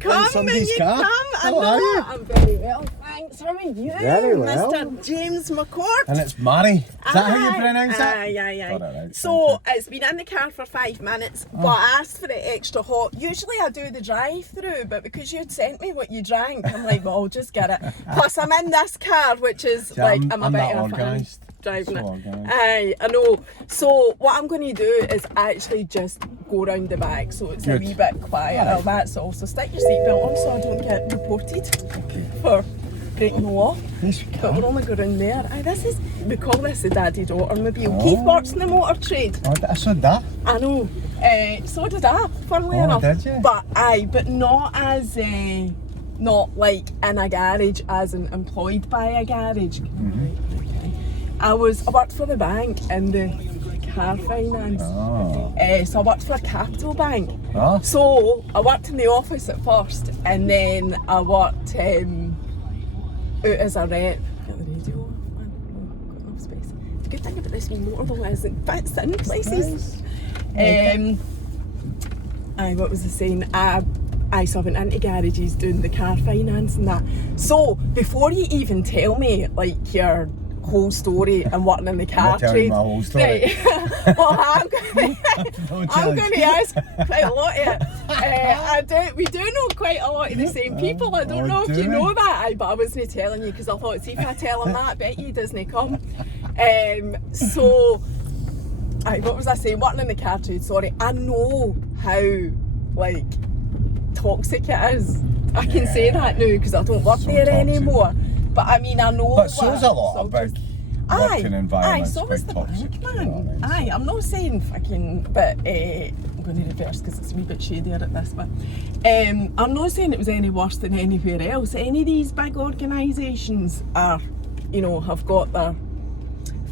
come somebody's and you car. come. I How are you? know. I'm very well, thanks. How are you, Very well. Mr. James McCourt? And it's Mary. Is that how you pronounce it? Aye. Got it right, So it's been in the car for 5 minutes, but I asked for it extra hot. Usually I do the drive-through, but because you'd sent me what you drank, I'm like, well, I'll just get it. Plus I'm in this car, which is Yeah, like, I'm a bit that of a fan organised. driving So it. organised. Aye, I know. So what I'm going to do is actually just go round the back, so it's Good. a wee bit quieter. Alright. That's all. So stick your seatbelt on so I don't get reported for breaking the law. Yes, we But can. we're only going there. Aye, we call this the daddy-daughter mobile. Oh. Keith works in the motor trade. Oh, I saw that. I know. So did I, funnily Oh, enough. did you? But not as, not like in a garage, as in employed by a garage. I worked for the bank in the car finance. Oh. So I worked for Capital Bank. Oh. So I worked in the office at first, and then I worked out as a rep. Get the radio on. Oh, got enough space. The good thing about this wee motor though is it fits in places. What was I saying? So I went into garages doing the car finance and that. So before you even tell me like your whole story and working in the car not telling trade, my whole story. right, well, I'm going to ask quite a lot of it. We do know quite a lot of the same people. I don't know if you know that, but I wasn't telling you because I thought, see if I tell him that, I bet he doesn't come. What was I saying? Working in the car trade, sorry. I know how, like, toxic it is. I can say that now because I don't work So there toxic. anymore. But I mean, I know. But so's a lot of big working Aye, environments. so was quite the toxic. bank, you know what I man. mean? Aye, I'm not saying fucking, but I'm going to reverse because it's a wee bit shadier at this bit. I'm not saying it was any worse than anywhere else. Any of these big organisations are, have got their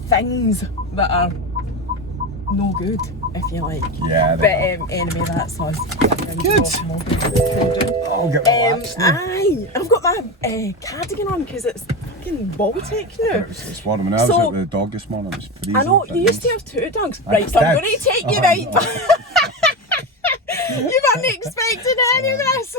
things that are no good, if you like. Yeah, But they anyway, that's us. Good. I'll get relaxed now. Aye, I've got my cardigan on because it's fucking Baltic now. It's warm. When I was So- out with the dog this morning, it was freezing. I know, but you used to it's- have 2 dogs. I Right, so I'm did. going to take you Oh, right no. back. You weren't expecting any of this.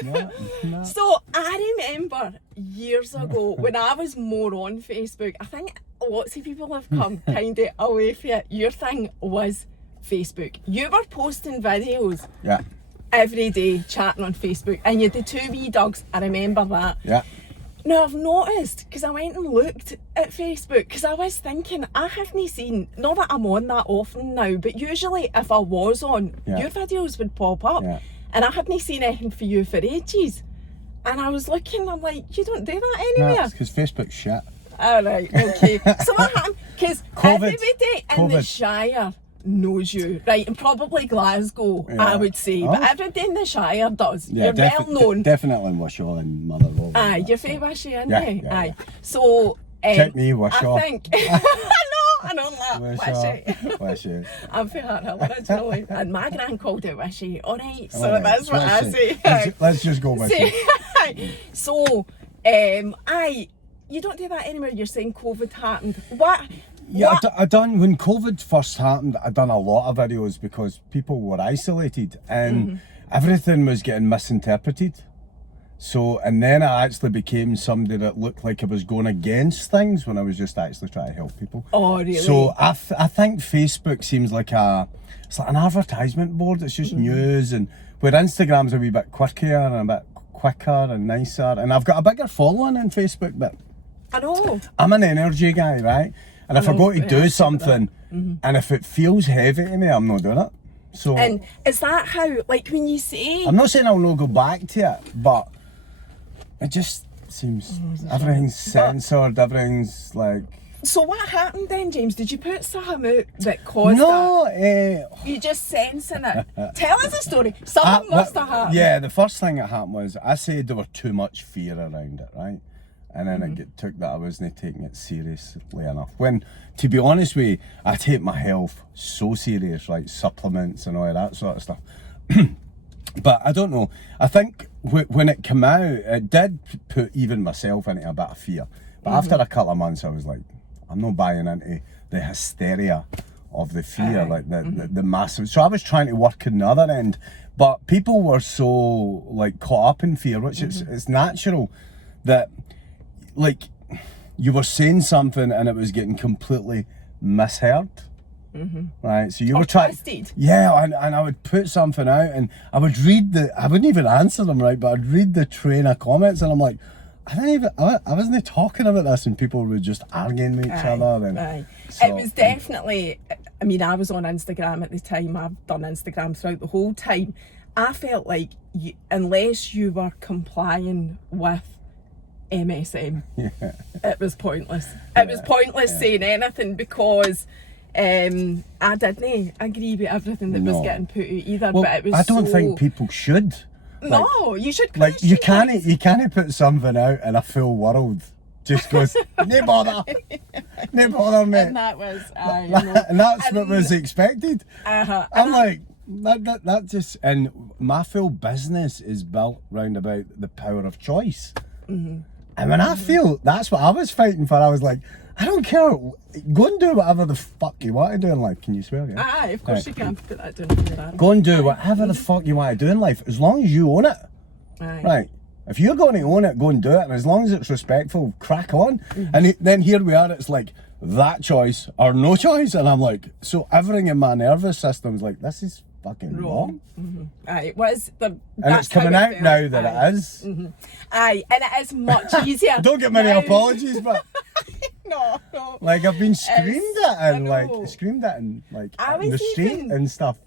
No. So I remember years ago when I was more on Facebook, I think lots of people have come kind of away from it. Your thing was Facebook. You were posting videos Yeah. every day, chatting on Facebook, and you had the 2 wee dogs. I remember that. Yeah. Now I've noticed, because I went and looked at Facebook, because I was thinking, I haven't seen, not that I'm on that often now, but usually if I was on, Yeah. your videos would pop up, Yeah. and I hadn't seen anything for you for ages. And I was looking, I'm like, you don't do that No, anywhere. it's because Facebook's shit. Alright, okay. So what happened? Because COVID. everybody in the COVID. Shire knows you, right? And probably Glasgow, I Yeah. would say. Oh. But everybody in the Shire does. Yeah, You're well known. Definitely Wishaw and Motherwell. Aye, you're fae Wishy, aren't Yeah, you? yeah, Aye. yeah. So Check me, Wishaw. I think I know that Wishy. Wishaw. I'm fae Harthill originally, and my gran called it Wishy. All right, so Alright, that's what I Wishy. say. Let's just go with it. So, you don't do that anymore. You're saying COVID happened. What? Yeah, what? I done when COVID first happened. I done a lot of videos because people were isolated and everything was getting misinterpreted. So, and then I actually became somebody that looked like I was going against things when I was just actually trying to help people. Oh, really? So I think Facebook seems like it's like an advertisement board. It's just news, and where Instagram's a wee bit quirkier and a bit quicker and nicer. And I've got a bigger following on Facebook, but I know. I'm an energy guy, right? And if I go to do something, and if it feels heavy to me, I'm not doing it. So And is that how, like, when you say... I'm not saying I'll not go back to it, but it just seems everything's censored, everything's like... So what happened then, James? Did you put something out that caused No, that? You just sensing it. Tell us a story. Something must have happened. Yeah, the first thing that happened was I said there were too much fear around it, right? And then it took that I wasn't taking it seriously enough. When, to be honest with you, I take my health so serious, like supplements and all that sort of stuff. But I don't know. I think when it came out, it did put even myself into a bit of fear. But after a couple of months, I was like, I'm not buying into the hysteria of the fear, like the massive. So I was trying to work on the other end, But people were so like caught up in fear, which it's natural that like you were saying something and it was getting completely misheard. Right, so you were trying, twisted. yeah, and I would put something out and I would read I wouldn't even answer them, right, but I'd read the train of comments and I'm like, I wasn't talking about this, and people were just arguing with each other. And so, it was definitely, I mean, I was on Instagram at the time, I've done Instagram throughout the whole time. I felt like unless you were complying with MSM, it was pointless. It was pointless saying anything, because I didn't agree with everything that was getting put out either. Well, but it was I don't think people should. No, you should Like question you can't put something out and a full world just goes, no bother, mate. And that was, and that's what was expected. I'm like, that just, and my full business is built round about the power of choice. And when I feel that's what I was fighting for, I was like, I don't care, go and do whatever the fuck you want to do in life. Can you swear? Yeah? Aye, of course you can put that down in your arm. Go and do whatever the fuck you want to do in life, as long as you own it. Aye. Right. If you're going to own it, go and do it, and as long as it's respectful, crack on. And then here we are, it's like that choice or no choice, and I'm like, so everything in my nervous system is like, this is fucking wrong. Aye, what is the? And it's coming out now that it is. Aye, and it is much easier. Don't get many now. apologies, but No. like I've been screamed at and I like know. screamed at and like I in the was street even- and stuff.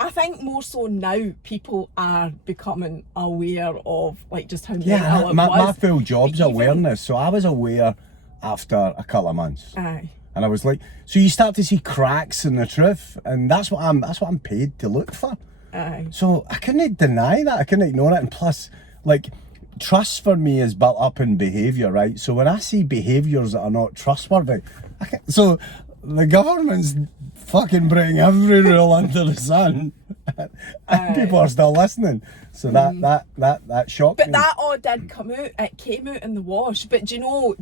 I think more so now people are becoming aware of like just how Yeah, mental it my was. full job's Even- awareness, so I was aware after a couple of months. Aye. And I was like, so you start to see cracks in the truth, and that's what I'm paid to look for. Aye. So I couldn't deny that, I couldn't ignore it. And plus, like, trust for me is built up in behaviour, right? So when I see behaviours that are not trustworthy, so the government's fucking breaking every rule under the sun, and people are still listening. So that shocked But me. that all did come out. It came out in the wash. But do you know,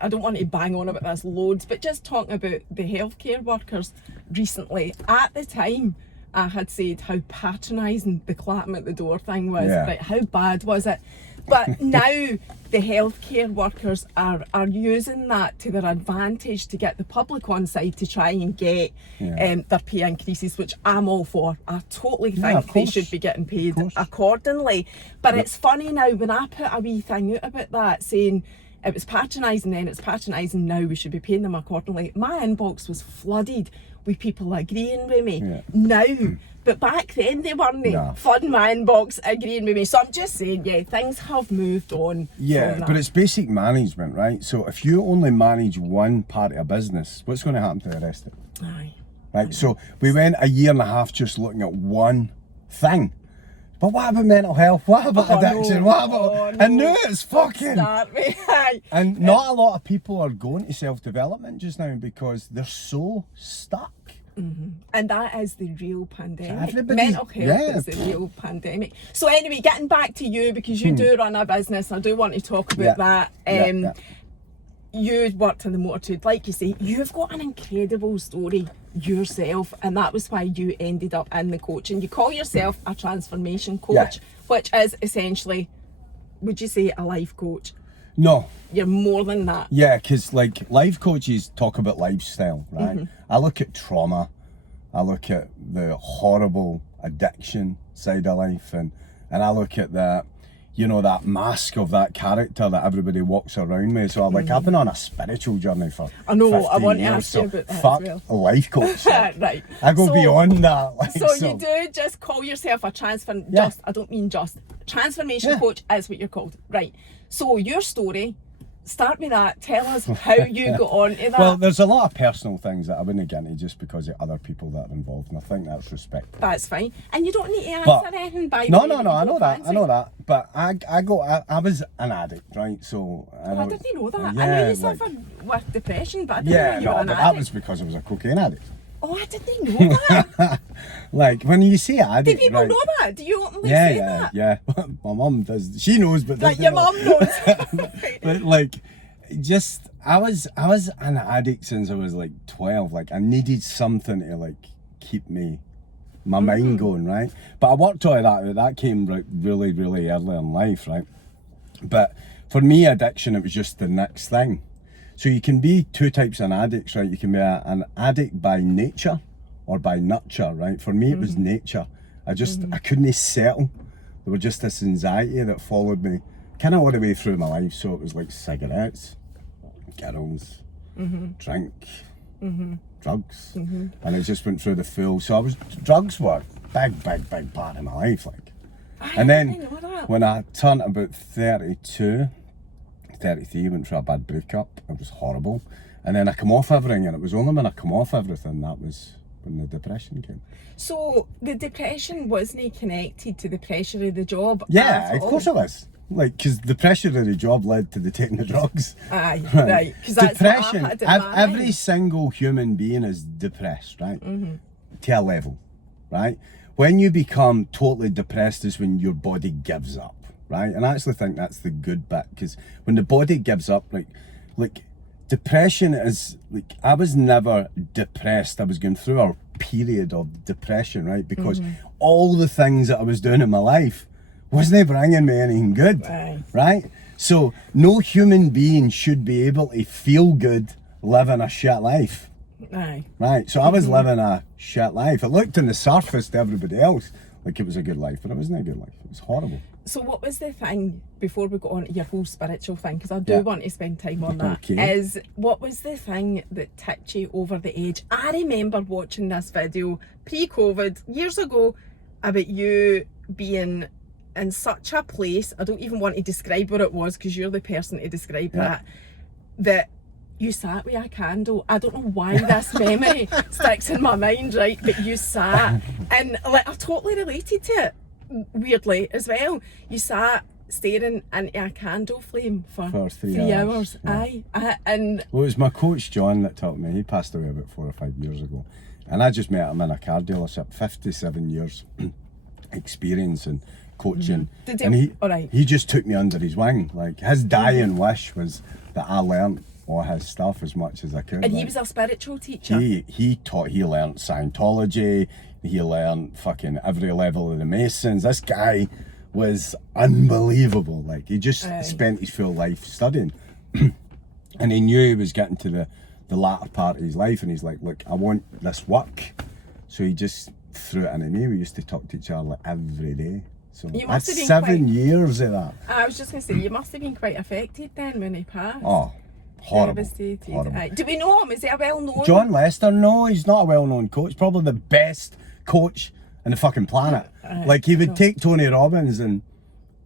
I don't want to bang on about this loads, but just talking about the healthcare workers recently, at the time, I had said how patronising the clapping at the door thing was. Yeah. Like, how bad was it? But now the healthcare workers are using that to their advantage to get the public on side to try and get their pay increases, which I'm all for. I totally Yeah, think of they course. should be getting paid accordingly. But it's funny now when I put a wee thing out about that saying it was patronising then, it's patronising now, we should be paying them accordingly. My inbox was flooded with people agreeing with me now. But back then they weren't flooding my inbox agreeing with me. So I'm just saying, things have moved on. Yeah, from but that. it's basic management, right? So if you only manage one part of a business, what's going to happen to the rest of it? Aye. Right, so we went a year and a half just looking at one thing. But what about mental health? What about addiction? What about... I knew it's fucking... Start with, aye. And not a lot of people are going to self-development just now because they're so stuck. And that is the real pandemic. Everybody's- Mental health is the real pandemic. So anyway, getting back to you, because you do run a business, I do want to talk about that. You worked in the motor trade, like you say, you've got an incredible story yourself, and that was why you ended up in the coaching. You call yourself a transformation coach, which is essentially, would you say, a life coach? No. You're more than that. Yeah, because like life coaches talk about lifestyle, right? I look at trauma, I look at the horrible addiction side of life, and I look at that, you know, that mask of that character that everybody walks around with. So like I've been on a spiritual journey for I know, 15 I want to years, ask you about that as fuck well. a life coach. Right. I go So- beyond that. Like, So you do just call yourself a transformation coach is what you're called. Right. So your story, start with that. Tell us how you got on to that. Well, there's a lot of personal things that I wouldn't get into just because of other people that are involved, and I think that's respectful. That's fine. And you don't need to answer But- anything by No, the way I know you that. fancy. I know that. But I was an addict, right? So Oh, I didn't know that. Yeah, I knew you like- suffered with depression, but I didn't Yeah, know you were no, an but addict. that was because I was a cocaine addict. Oh, I didn't know that. Like when you say addict, Do people right? know that? Do you openly say that? Yeah. My mum does. She knows, but Like doesn't your know. mum knows. But like, just I was an addict since I was like 12. Like I needed something to like keep me my mind going, right? But I worked all of that. That came like really, really early in life, right? But for me, addiction, it was just the next thing. So you can be two types of addicts, right? You can be an addict by nature or by nurture, right? For me, it was nature. I couldn't settle. There was just this anxiety that followed me kind of all the way through my life. So it was like cigarettes, girls, drink, drugs, and it just went through the full. So drugs were big part of my life, like. And then when I turned about 32, 33, went through a bad breakup. It was horrible. And then I come off everything, and it was only when I come off everything that was when the depression came. So the depression wasn't connected to the pressure of the job? Yeah, of course it was. Like, because the pressure of the job led to the taking the drugs. Aye, right. Because that's depression. what I had in Every mind. single human being is depressed, right? To a level, right? When you become totally depressed is when your body gives up, right? And I actually think that's the good bit, because when the body gives up, like depression is like, I was never depressed. I was going through a period of depression, right? Because all the things that I was doing in my life wasn't bringing me anything good, right? So no human being should be able to feel good living a shit life. Aye. Right, so I was living a shit life. It looked on the surface to everybody else like it was a good life, but it wasn't a good life. It was horrible. So what was the thing, before we go on to your whole spiritual thing, because I do want to spend time on that, is what was the thing that tipped you over the edge? I remember watching this video pre-COVID, years ago, about you being in such a place, I don't even want to describe what it was because you're the person to describe that you sat with a candle. I don't know why this memory sticks in my mind, right? But you sat, and like I totally related to it, weirdly as well. You sat staring into a candle flame for 3 hours. Yeah. And well, it was my coach John that taught me. He passed away about 4 or 5 years ago, and I just met him in a car dealership. 57 years experience and coaching, and he just took me under his wing. Like, his dying wish was that I learned all his stuff as much as I could. And he was a spiritual teacher. He learned Scientology, he learned fucking every level of the Masons. This guy was unbelievable. Like, he just spent his full life studying. And he knew he was getting to the latter part of his life, and he's like, look, I want this work. So he just threw it into me. We used to talk to each other like every day. So that's 7 years of that. I was just going to say, you must have been quite affected then when he passed. Oh, horrible. Horrible. Do we know him? Is he a well-known? John Lester? No, he's not a well-known coach. Probably the best coach in the fucking planet. Like, he would take Tony Robbins and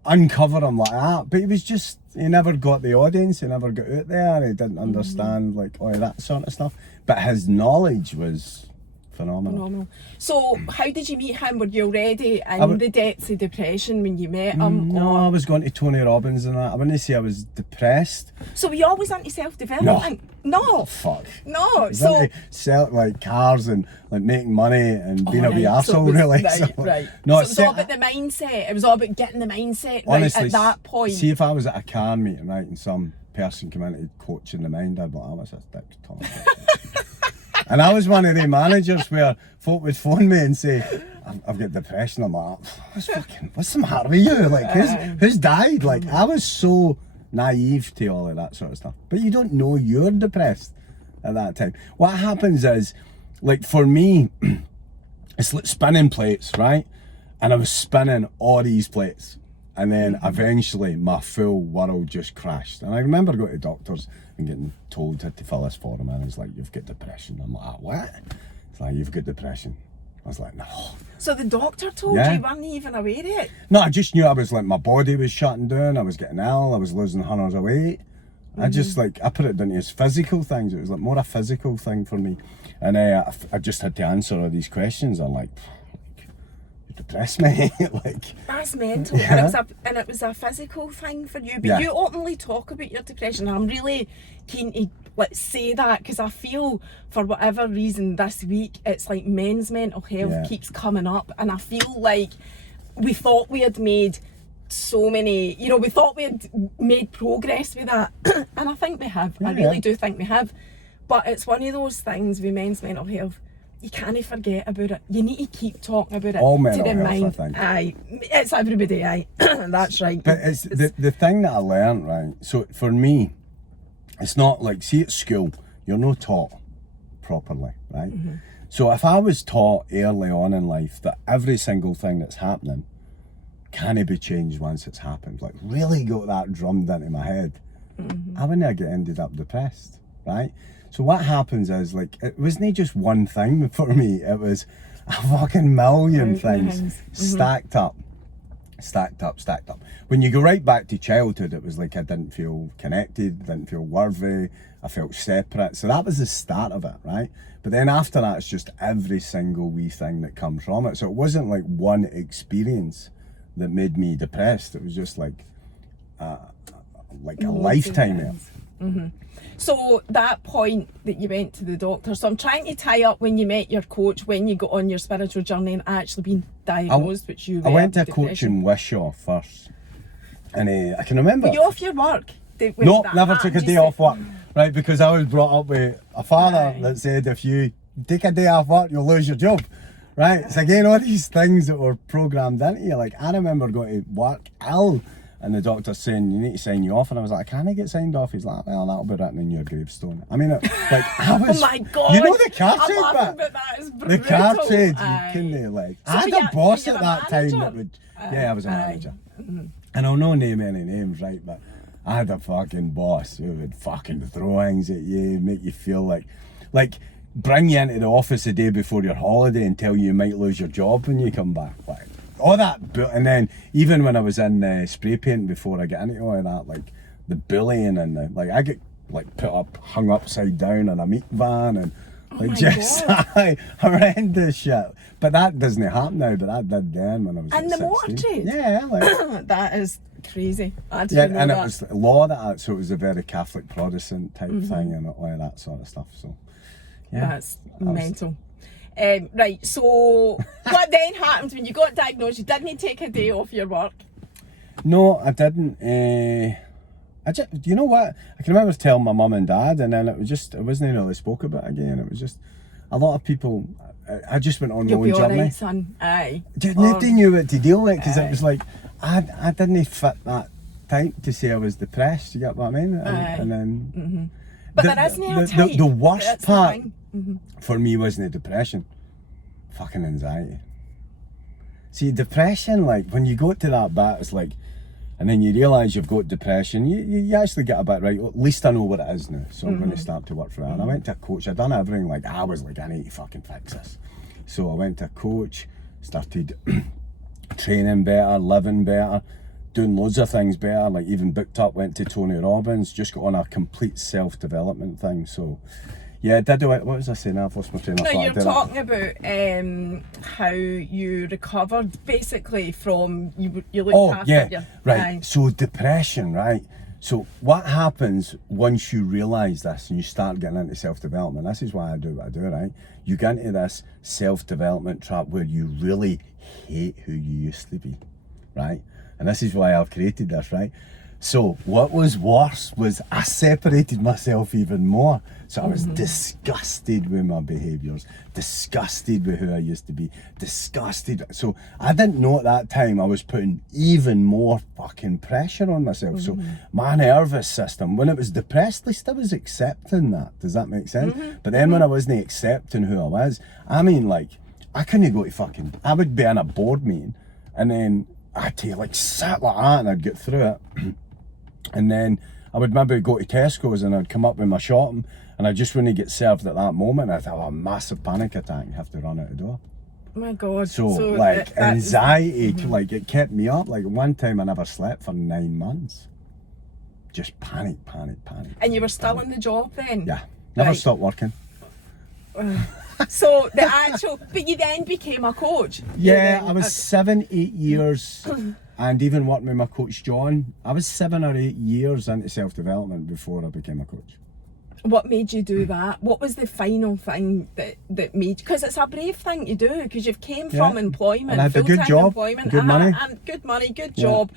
uncover him like that, but he never got the audience, he never got out there, he didn't understand like all that sort of stuff. But his knowledge was phenomenal. So how did you meet him? Were you already in the depths of depression when you met him? No, I was going to Tony Robbins and that. I wouldn't say I was depressed. So were you always into self-development? No. Fuck. No. So sell like cars and like making money and being a wee arsehole, really. Right. No, so it was all about the mindset. It was all about getting the mindset honestly, right at that point. See, if I was at a car meeting, right, and some person came in to coach in the mind, I'd be like, I was a dick, Tom. And I was one of the managers where folk would phone me and say, I've got depression. I'm like, what's the matter with you? Like, who's died? Like, I was so naive to all of that sort of stuff. But you don't know you're depressed at that time. What happens is, like, for me, it's like spinning plates, right? And I was spinning all these plates. And then eventually my full world just crashed. And I remember going to doctors and getting told to fill this form, and it's like, you've got depression. I'm like, what? It's like, you've got depression. I was like, no. So the doctor told you weren't even aware of it? No, I just knew I was like, my body was shutting down, I was getting ill, I was losing hundreds of weight. I just like, I put it down as physical things. It was like more a physical thing for me. And I just had to answer all these questions. I'm like, depressed me. Like, that's mental. And it was a physical thing for you, but you openly talk about your depression. I'm really keen to say that, because I feel for whatever reason this week it's like men's mental health keeps coming up, and I feel like we thought we had made so many, we thought we had made progress with that, and I think we have. I really do think we have, but it's one of those things with men's mental health. you can't forget about it. You need to keep talking about it. All to mental health, remind. I think. Aye, it's everybody. Aye, that's right. But it's the thing that I learned, right? So for me, it's not like, see at school, you're not taught properly, right? So if I was taught early on in life that every single thing that's happening can't be changed once it's happened, like really got that drummed into my head, I wouldn't have ended up depressed, right? So what happens is, like, it wasn't just one thing for me, it was a fucking million things stacked up. When you go right back to childhood, it was like I didn't feel connected, didn't feel worthy, I felt separate. So that was the start of it, right? But then after that, it's just every single wee thing that comes from it. So it wasn't like one experience that made me depressed. It was just like a lifetime there. So that point that you went to the doctor, so I'm trying to tie up when you met your coach, when you got on your spiritual journey and actually been diagnosed, which you were. I went to a with coach depression. in Wishaw first, and I can remember. Were you off your work? No, never took a day off work, right? Because I was brought up with a father Aye. that said if you take a day off work, you'll lose your job, right? It's again all these things that were programmed into you. Like I remember going to work ill, and the doctor saying you need to sign you off, and I was like, can I get signed off? He's like, well, that'll be written in your gravestone. I mean, like I was. Oh my God! You know the car I'm trade laughing, bit. but that is The brutal. car trade, Aye. you couldn't like. So I had were a you- boss were you at a that time manager? that would. Yeah, I was a Aye. manager, and I'll not name any names, right? But I had a fucking boss who would fucking throw things at you, make you feel like bring you into the office the day before your holiday and tell you might lose your job when you come back. Like all that, and then even when I was in spray paint before I get into all of that, like the bullying and the, like I get like put up, hung upside down in a meat van and like my just horrendous shit. But that doesn't happen now. But that did then when I was And like the motor 16. trade? Yeah, like. That is crazy. I Yeah, didn't know and that. it was law that, so it was a very Catholic Protestant type thing and all that sort of stuff. So, yeah, That's mental. Right, so what then happened when you got diagnosed? You didn't take a day off your work. No, I didn't. You know what? I can remember telling my mum and dad, and then it wasn't really spoke about again. It was just a lot of people. I just went on my You'll own be journey. alright, son. Aye. Nobody knew what to deal with because Aye. it was like I didn't fit that type to say I was depressed. You get what I mean? Aye. And then. But there isn't a type. The worst That's the part thing. for me wasn't depression, fucking anxiety. See, depression, like when you go to that bit, it's like, and then you realise you've got depression, you actually get a bit right. At least I know what it is now, so I'm going to start to work for that. And I went to a coach. I'd done everything. Like I was like, I need to fucking fix this. So I went to a coach, started training better, living better, doing loads of things better. Like even booked up, went to Tony Robbins, just got on a complete self-development thing. So yeah, what was I saying? I've lost my train of No, thought. you're talking about how you recovered basically from you looked Oh after yeah, your right. Aye. So depression, right? So what happens once you realise this and you start getting into self-development? This is why I do what I do, right? You get into this self-development trap where you really hate who you used to be, right? And this is why I've created this, right? So what was worse was I separated myself even more. So I was disgusted with my behaviours, disgusted with who I used to be, disgusted. So I didn't know at that time I was putting even more fucking pressure on myself. So my nervous system, when it was depressed, at least I was accepting that. Does that make sense? But then when I wasn't accepting who I was, I mean, like, I couldn't go to fucking, I would be in a board meeting and then I'd take like sit like that and I'd get through it. And then I would maybe go to Tesco's and I'd come up with my shopping and I just wouldn't get served at that moment. I'd have a massive panic attack and have to run out the door. Oh my God. So that like is- anxiety, like it kept me up. Like one time I never slept for 9 months. Just panic. And you were still in the job then? Yeah, never Right. stopped working. So the actual, but you then became a coach. You Yeah, then- I was 7-8 years, and even working with my coach John, I was 7 or 8 years into self-development before I became a coach. What made you do that? What was the final thing that made? Because it's a brave thing to do. Because you've came from Yeah. employment, And I had a good full-time job, employment, good money. and good money, good Yeah. job,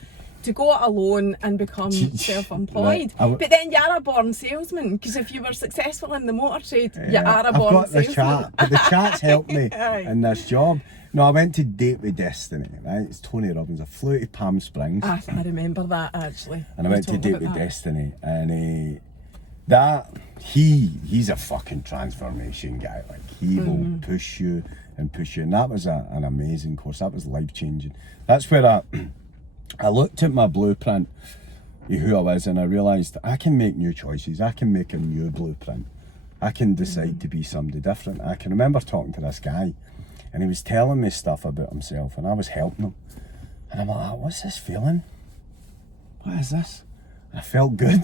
to go it alone and become self-employed. Right. But then you're a born salesman, because if you were successful in the motor trade, you are a I've born got the salesman. chat, but the chat's helped me Aye. in this job. No, I went to Date with Destiny, right? It's Tony Robbins. I flew to Palm Springs. I remember that, actually. And I You went to told Date about with that. Destiny, and he's a fucking transformation guy. Like, he will push you and push you, and that was an amazing course. That was life changing. That's where I looked at my blueprint of who I was, and I realised I can make new choices. I can make a new blueprint. I can decide to be somebody different. I can remember talking to this guy, and he was telling me stuff about himself, and I was helping him. And I'm like, what's this feeling? What is this? And I felt good.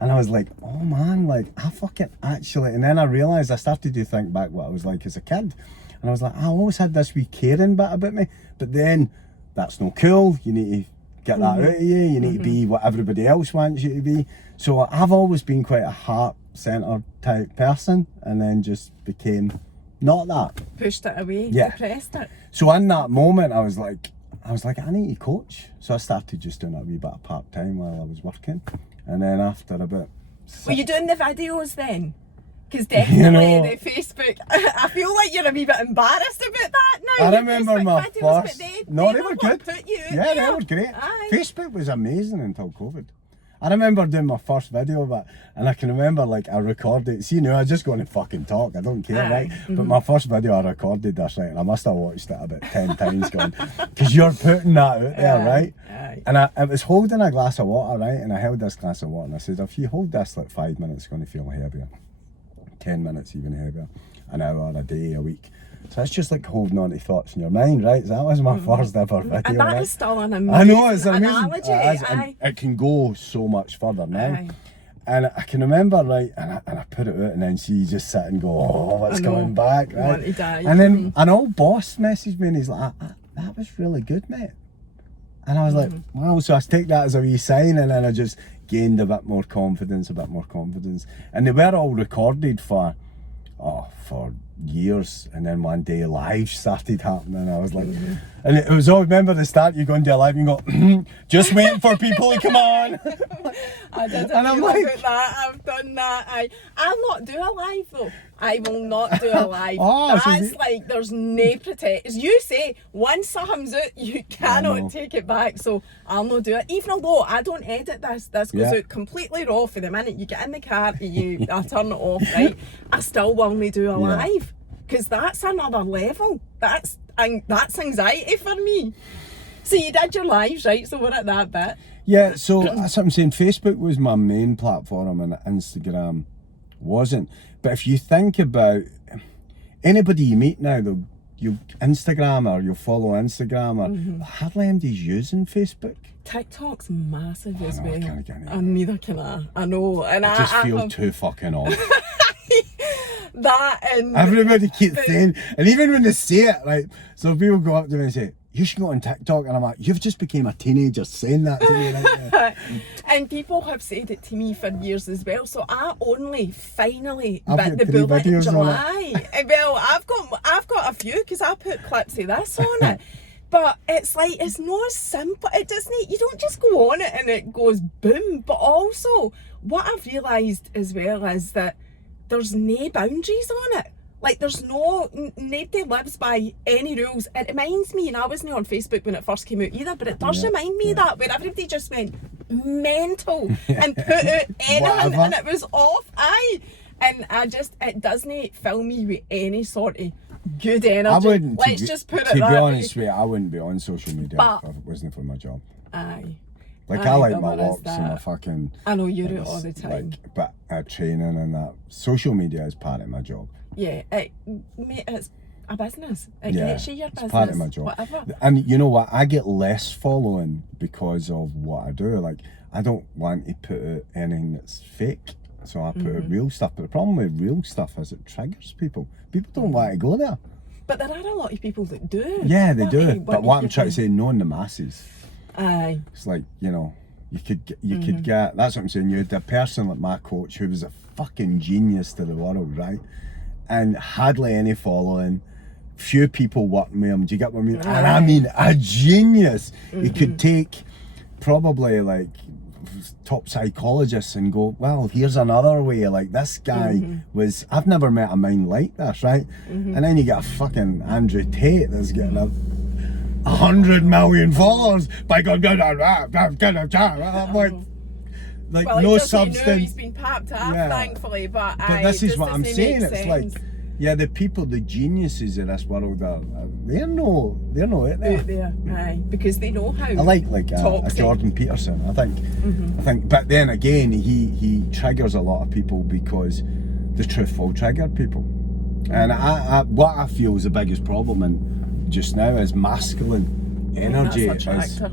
And I was like, oh man, like, I fucking actually... And then I realised, I started to think back what I was like as a kid. And I was like, I always had this wee caring bit about me. But then, that's no cool. You need to get that out of you. You need to be what everybody else wants you to be. So I've always been quite a heart-centred type person. And then just became not that. Pushed it away, Yeah. depressed it. So in that moment, I was like, I need to coach. So I started just doing a wee bit of part-time while I was working. And then after a bit... Were you doing the videos then? Because definitely You know- the Facebook, I feel like you're a wee bit embarrassed about that now. I your remember Facebook my videos, first... but they No, they were were what good. put you out Yeah, they there. were great. Aye. Facebook was amazing until COVID. I remember doing my first video of it, and I can remember, like, I recorded... See, now I just go on and fucking talk. I don't care, Aye. right? But my first video, I recorded this, right? And I must have watched it about 10 times going, because you're putting that out there, Aye, right? aye. And I was holding a glass of water, right? And I held this glass of water, and I said, if you hold this like 5 minutes, it's going to feel heavier. 10 minutes even heavier. An hour, a day, a week. So it's just like holding on to thoughts in your mind, right? So that was my first ever video, And that right? is still an amazing I know, it's amazing. analogy. It is, and Aye. it can go so much further now. Aye. And I can remember, right, and I put it out, and then she just sit and go, oh, what's I know. coming back, right? Want to die. And then an old boss messaged me, and he's like, that was really good, mate. And I was like, wow, so I take that as a wee sign, and then I just gained a bit more confidence. And they were all recorded for years, and then one day live started happening. I was like, and it was all, remember the start, you go into a live and go, just waiting for people to come on. I did And I'm know like- about that. I've done that. I'll not do a live though. I will not do a live. Oh, so That's you- like, there's no protect. As you say, once something's out, you know. cannot take it back. So I'll not do it. Even although I don't edit this goes Yeah. out completely raw for the minute you get in the car, I turn it off, right? I still will not do a live. Because that's another level. That's anxiety for me. So you did your lives, right? So we're at that bit. Yeah, so that's what I'm saying. Facebook was my main platform, and Instagram wasn't. But if you think about anybody you meet now, you'll Instagram or you'll follow Instagram, or hardly anybody's using Facebook. TikTok's massive as know, I well. can't get it. And neither can I. I know. And I just feel have too fucking old. that and Everybody keeps saying, and even when they say it, like, so people go up to me and say, you should go on TikTok, and I'm like, you've just became a teenager saying that to me right now. and people have said it to me for years as well. So I only finally I've bit got the 3 bullet in videos on July. Well, I've got a few because I put clips of this on it. But it's like, it's not simple. It doesn't, you don't just go on it and it goes boom. But also, what I've realised as well is that there's no boundaries on it. Like, there's nobody lives by any rules. It reminds me, and I wasn't on Facebook when it first came out either, but it does remind me of that, where everybody just went mental and put out anything, Whatever. and it was off. Aye. And it doesn't fill me with any sort of good energy. I wouldn't. Let's just put it to be that honest way. with you, I wouldn't be on social media But- if it wasn't for my job. Aye. Like, Aye, I like but my what is walks and my that? fucking... I know you're and out all the it's time. Like, but training and that. Social media is part of my job. Yeah, mate, it's a business. It Yeah, gets you your it's business. part of my job. Whatever. And you know what? I get less following because of what I do. Like, I don't want to put out anything that's fake. So I put Mm-hmm. out real stuff. But the problem with real stuff is it triggers people. People don't want to go there. But there are a lot of people that do. Yeah, they Want do. to- But want what I'm to trying to give say, knowing the masses. Aye. It's like, you know, you could Mm-hmm. get, that's what I'm saying, you had a person like my coach who was a fucking genius to the world, right? And hardly any following, few people working with him, do you get what I mean? And I mean, a genius. He could take probably like top psychologists and go, well, here's another way. Like this guy was, I've never met a mind like this, right? And then you get a fucking Andrew Tate that's getting 100 million followers by going, I'm like Well, no he doesn't know substance. he's been papped off, Yeah. thankfully, but This it is what just I'm doesn't saying. make It's sense. like, yeah, the people, the geniuses of this world they're no out there. Out there, aye, because they know how. I like a toxic. Jordan Peterson. I think, but then again, he triggers a lot of people because the truth will trigger people. And what I feel is the biggest problem in just now is masculine energy. That's a tractor.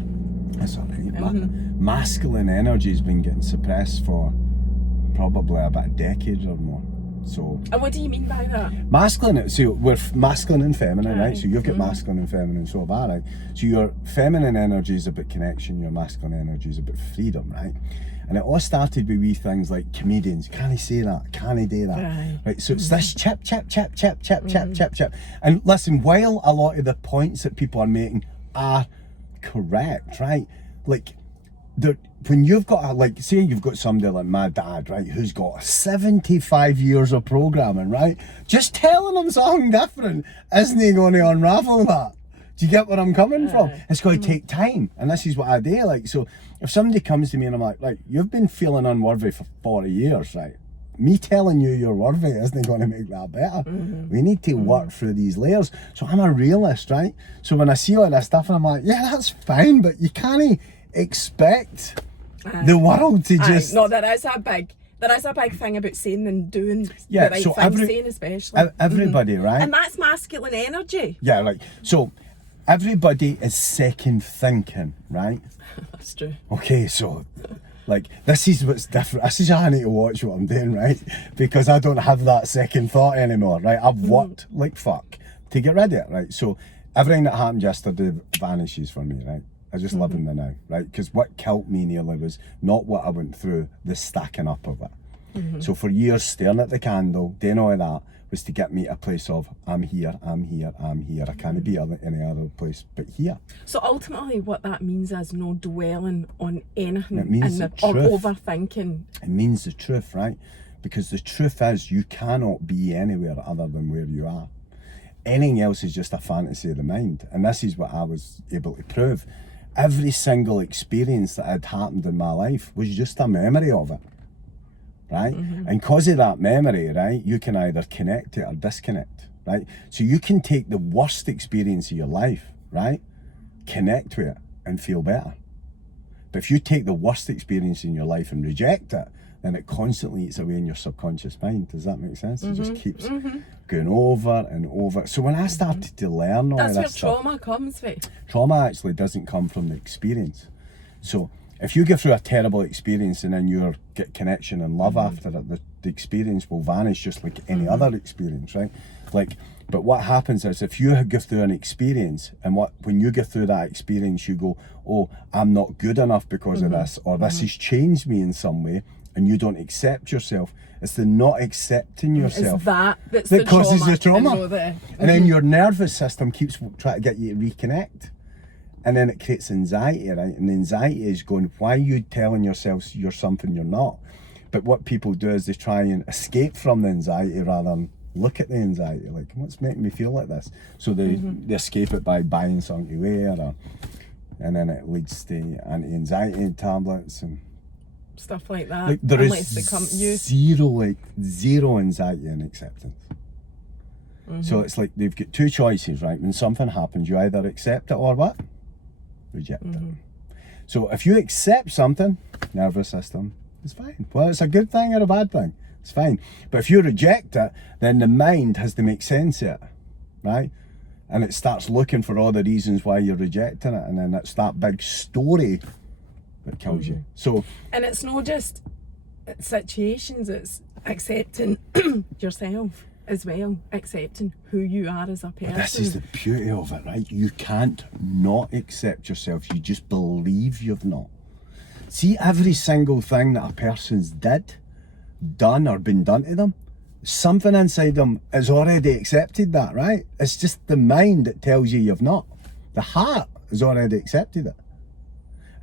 That's all right. Masculine energy has been getting suppressed for probably about a decade or more. So And what do you mean by that? masculine, so we're masculine and feminine, right? Right. So you've got masculine and feminine, so have I, right? So your feminine energy is about connection, your masculine energy is about freedom, right? And it all started with wee things like comedians. Can he say that? Can he do that? Right? So it's this chip. And listen, while a lot of the points that people are making are correct, right? Like, when you've got say you've got somebody like my dad, right, who's got 75 years of programming, right? Just telling him something different isn't he going to unravel that? Do you get where I'm coming from? It's going to take time, and this is what I do. Like, so if somebody comes to me and I'm like, you've been feeling unworthy for 40 years, right? Me telling you you're worthy isn't going to make that better. We need to work through these layers. So I'm a realist, right? So when I see all this stuff, and I'm like, yeah, that's fine, but you can't expect the world to just... No, there is a big thing about saying and doing the right so thing, saying especially. everybody, right? And that's masculine energy. Yeah, like, so everybody is second thinking, right? That's true. Okay, so like this is what's different. This is how I need to watch what I'm doing, right? Because I don't have that second thought anymore, right? I've worked like fuck to get rid of it, right? So everything that happened yesterday vanishes for me, right? I just live in the now, right? Because what killed me nearly was not what I went through, the stacking up of it. So for years, staring at the candle, doing all of that, was to get me a place of I'm here. I can't be any other place but here. So ultimately, what that means is no dwelling on anything It means or the truth. overthinking. It means the truth, right? Because the truth is you cannot be anywhere other than where you are. Anything else is just a fantasy of the mind. And this is what I was able to prove. Every single experience that had happened in my life was just a memory of it, right? And because of that memory, right, you can either connect it or disconnect, right? So you can take the worst experience of your life, right, connect with it and feel better. But if you take the worst experience in your life and reject it, then it constantly eats away in your subconscious mind. Does that make sense? It just keeps going over and over. So when I started to learn all That's of where this stuff, trauma comes from. trauma actually doesn't come from the experience. So if you go through a terrible experience and then you get connection and love after it, the experience will vanish just like any other experience, right? Like, but what happens is if you go through an experience and when you go through that experience, you go, oh, I'm not good enough because of this, or this has changed me in some way, and you don't accept yourself. It's the not accepting yourself That's that causes the trauma. And, And then your nervous system keeps trying to get you to reconnect. And then it creates anxiety, right? And the anxiety is going, why are you telling yourself you're something you're not? But what people do is they try and escape from the anxiety rather than look at the anxiety. Like, what's making me feel like this? So they escape it by buying something to wear, and then it leads to anti-anxiety tablets and stuff like that. like there unless is they come to you. zero anxiety and acceptance. So it's like they've got two choices, right? When something happens, you either accept it or what? Reject it. So if you accept something, nervous system, it's fine. Well, it's a good thing or a bad thing, it's fine. But if you reject it, then the mind has to make sense of it, right? And it starts looking for all the reasons why you're rejecting it, and then it's that big story that kills you. So, And it's not just situations, it's accepting yourself as well, accepting who you are as a person. this is the beauty of it, right? You can't not accept yourself. You just believe you've not. See, every single thing that a person's done or been done to them, something inside them has already accepted that, right? It's just the mind that tells you you've not. The heart has already accepted it.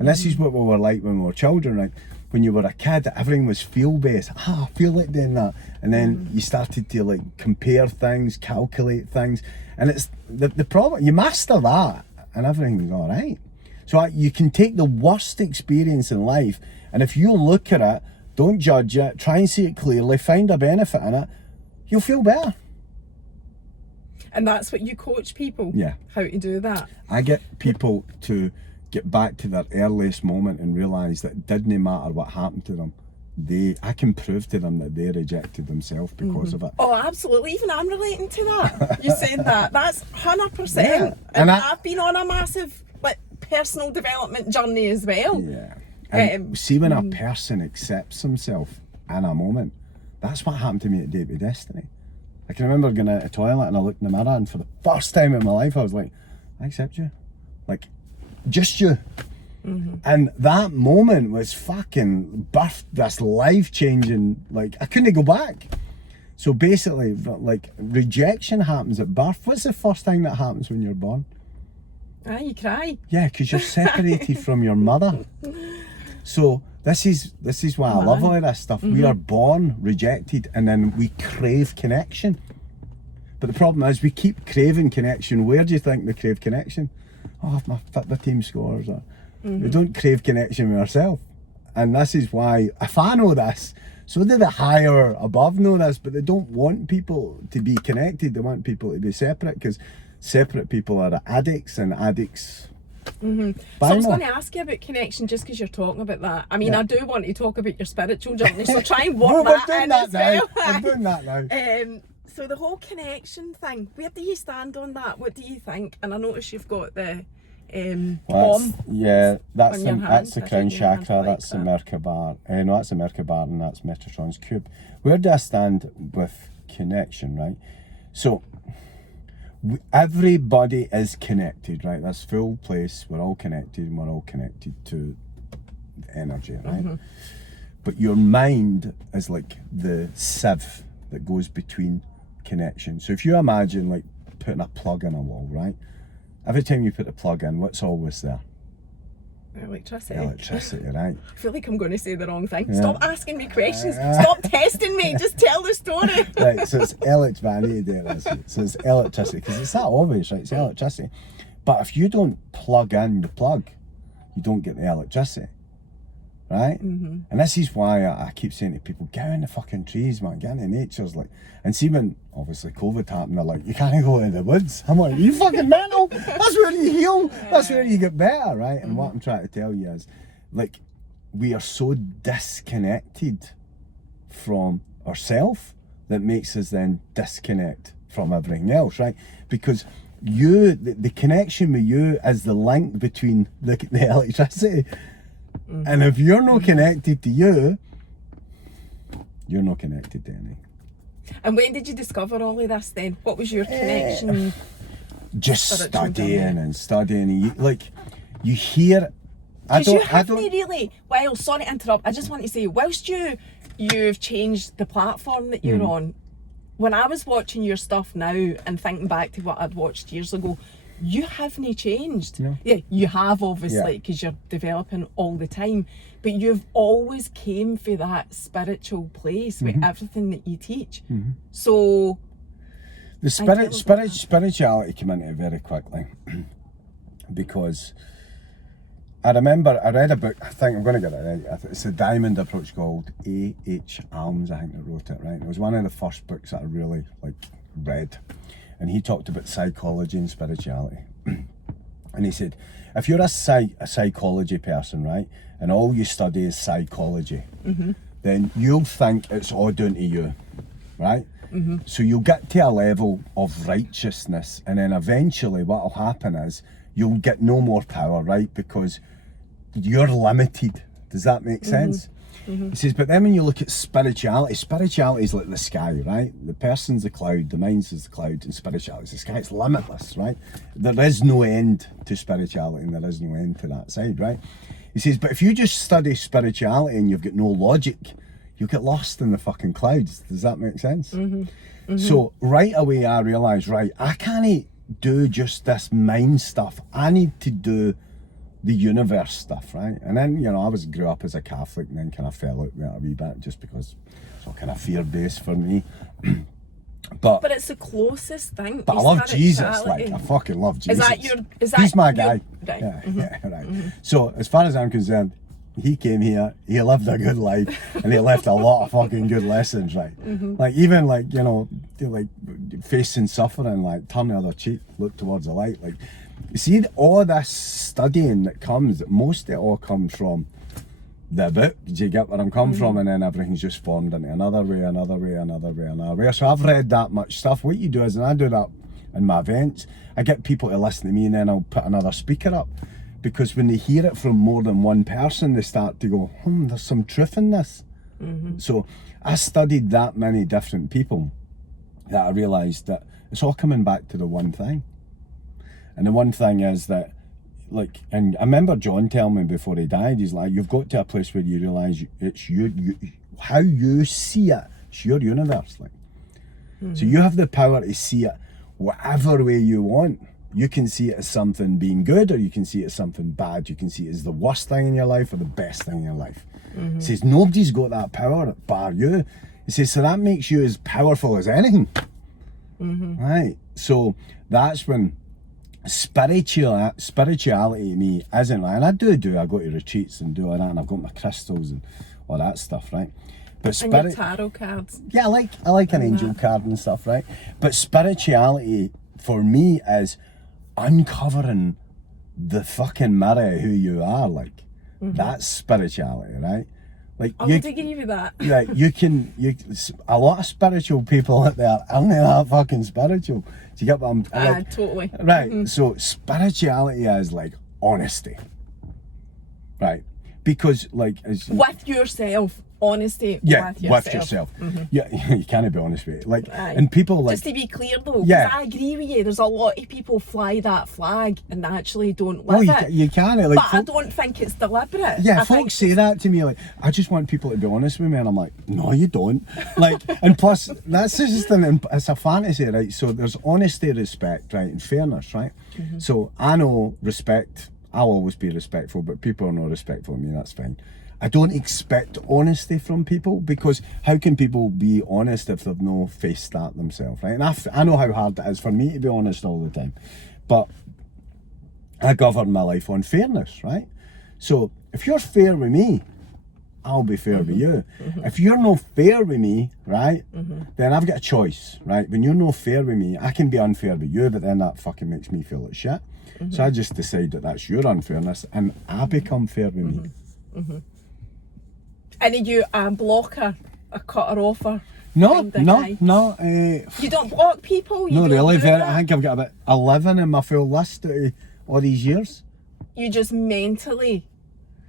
And this is what we were like when we were children, right? When you were a kid, everything was feel-based. I feel like doing that. And then you started to like compare things, calculate things. And it's the problem, you master that and everything's all right. So you can take the worst experience in life, and if you look at it, don't judge it, try and see it clearly, find a benefit in it, you'll feel better. And that's what you coach people? Yeah. How to do that? I get people to get back to their earliest moment and realise that it didn't matter what happened to them. I can prove to them that they rejected themselves because of it. Oh, absolutely. Even I'm relating to that. You said that. That's 100%. Yeah. And And I've been on a massive personal development journey as well. Yeah. And see, when a person accepts himself in a moment, that's what happened to me at Date with Destiny. I can remember going out the toilet and I looked in the mirror, and for the first time in my life I was like, I accept you. Like, just you. And that moment was fucking birthed this life-changing, like, I couldn't go back. So basically, like, rejection happens at birth. What's the first thing that happens when you're born? Ah, you cry. Yeah, because you're separated from your mother. So this is why I love all of this stuff. We are born rejected, and then we crave connection. But the problem is we keep craving connection. Where do you think we crave connection? Oh, if my football team scores. Or, we don't crave connection with ourselves. And this is why, if I know this, so do the higher above know this, but they don't want people to be connected. They want people to be separate, because separate people are addicts, and addicts So I was going to ask you about connection just because you're talking about that. I mean, I do want to talk about your spiritual journey, so try and work that in as well. We're doing that now. So the whole connection thing, where do you stand on that? What do you think? And I notice you've got the bomb. Yeah, that's on your hand. that's the I crown think your hands chakra. like That's the that. Merkaba. No, that's the Merkaba, and that's Metatron's cube. Where do I stand with connection? Right. So everybody is connected, right? That's full place. We're all connected, and we're all connected to the energy, right? But your mind is like the sieve that goes between connection. So if you imagine like putting a plug in a wall, right? Every time you put a plug in, what's always there? Electricity. Electricity, right? I feel like I'm going to say the wrong thing. Yeah. Stop asking me questions. Stop testing me. Just tell the story. Right, so it's electricity. So it's electricity, because it's that obvious, right? It's electricity. But if you don't plug in the plug, you don't get the electricity, right? And this is why I keep saying to people, get out in the fucking trees, man, get into nature's like. And see, when obviously COVID happened, they're like, you can't go into the woods. I'm like, you fucking mental? That's where you heal. That's where you get better, right? And what I'm trying to tell you is, like, we are so disconnected from ourselves that makes us then disconnect from everything else, right? Because the connection with you is the link between the electricity. And if you're not connected to you, you're not connected to anything. And when did you discover all of this then? What was your connection? Just Spiritual studying journey. and studying. You hear. Because you haven't really, well, sorry to interrupt, I just want to say, whilst you've changed the platform that you're on, when I was watching your stuff now and thinking back to what I'd watched years ago, you haven't changed. No. Yeah, you have obviously, Yeah. because you're developing all the time, but you've always came for that spiritual place with everything that you teach. So The spirituality came into it very quickly because I remember I read a book. I think I'm going to get it right. It's a Diamond Approach called A.H. Alms, I think, that wrote it. Right, it was one of the first books that I really read, and he talked about psychology and spirituality. And he said, if you're a psychology person, right, and all you study is psychology, then you'll think it's all down to you, right? So you'll get to a level of righteousness, and then eventually what will happen is you'll get no more power, right? Because you're limited. Does that make sense? He says, but then when you look at spirituality is like the sky, right? The person's the cloud, the mind's is the cloud, and spirituality is the sky. It's limitless, right? There is no end to spirituality, and there is no end to that side, right? He says, but if you just study spirituality and you've got no logic, you'll get lost in the fucking clouds. Does that make sense? So right away I realised, right, I can't do just this mind stuff. I need to do the universe stuff, right? And then, you know, I grew up as a Catholic and then kind of fell out with it a wee bit just because it's all kind of fear-based for me. But it's the closest thing. I love Jesus, like, I fucking love Jesus. He's my guy. Right. Yeah, yeah, right. So, as far as I'm concerned, he came here, he lived a good life, and he left a lot of fucking good lessons, right? Like, even, like, you know, like, facing suffering, like, turn the other cheek, look towards the light, like, you see, all this studying that comes, most of it all comes from the book. Do you get where I'm coming from? And then everything's just formed into another way, another way, another way, another way. So I've read that much stuff. What you do is, and I do that in my events, I get people to listen to me and then I'll put another speaker up. Because when they hear it from more than one person, they start to go, there's some truth in this. So I studied that many different people that I realised that it's all coming back to the one thing. And the one thing is that, like, and I remember John telling me before he died, he's like, you've got to a place where you realise it's you, how you see it, it's your universe. Like, so you have the power to see it whatever way you want. You can see it as something being good, or you can see it as something bad. You can see it as the worst thing in your life or the best thing in your life. He says, nobody's got that power bar you. He says, so that makes you as powerful as anything. Right? So that's when spirituality to me isn't like, and I go to retreats and do all that, and I've got my crystals and all that stuff, right? But and your tarot cards. Yeah, I like an angel card and stuff, right? But spirituality for me is uncovering the fucking mirror of who you are, like. That's spirituality, right? Like, I would agree with that. Like, a lot of spiritual people out there aren't that fucking spiritual. Do you get what I'm like? Totally. Right. So spirituality is like honesty, right? Because, like, with yourself, honesty. Yeah, with yourself. Yeah, you can't be honest with it. Like, and people, like, just to be clear though, because I agree with you. There's a lot of people fly that flag and actually don't live it. You can't. Like, but I don't think it's deliberate. Yeah, folks say that to me, like, I just want people to be honest with me, and I'm like, no, you don't. Like, and plus, that's just it's a fantasy, right? So there's honesty, respect, right, and fairness, right? So I know respect. I'll always be respectful, but people are not respectful of me. That's fine. I don't expect honesty from people, because how can people be honest if they've no faced that themselves, right? And I know how hard it is for me to be honest all the time, but I govern my life on fairness, right? So if you're fair with me, I'll be fair with you. If you're no fair with me, right, then I've got a choice, right? When you're no fair with me, I can be unfair with you, but then that fucking makes me feel like shit. So I just decide that that's your unfairness, and I become fair with me. And are you a blocker, a cutter offer? No. You don't block people? No, really. I think I've got about 11 in my full list out of all these years. You just mentally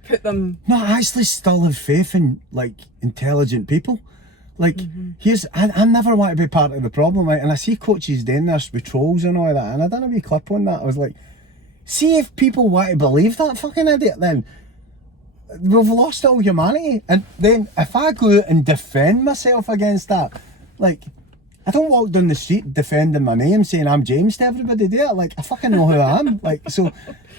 put them... No, I actually still have faith in, like, intelligent people. Like, I never want to be part of the problem, right? And I see coaches doing this with trolls and all that, and I done a wee clip on that. I was like, see if people want to believe that fucking idiot, then we've lost all humanity. And then if I go out and defend myself against that, like, I don't walk down the street defending my name saying I'm James to everybody, do it? Like, I fucking know who I am. Like, so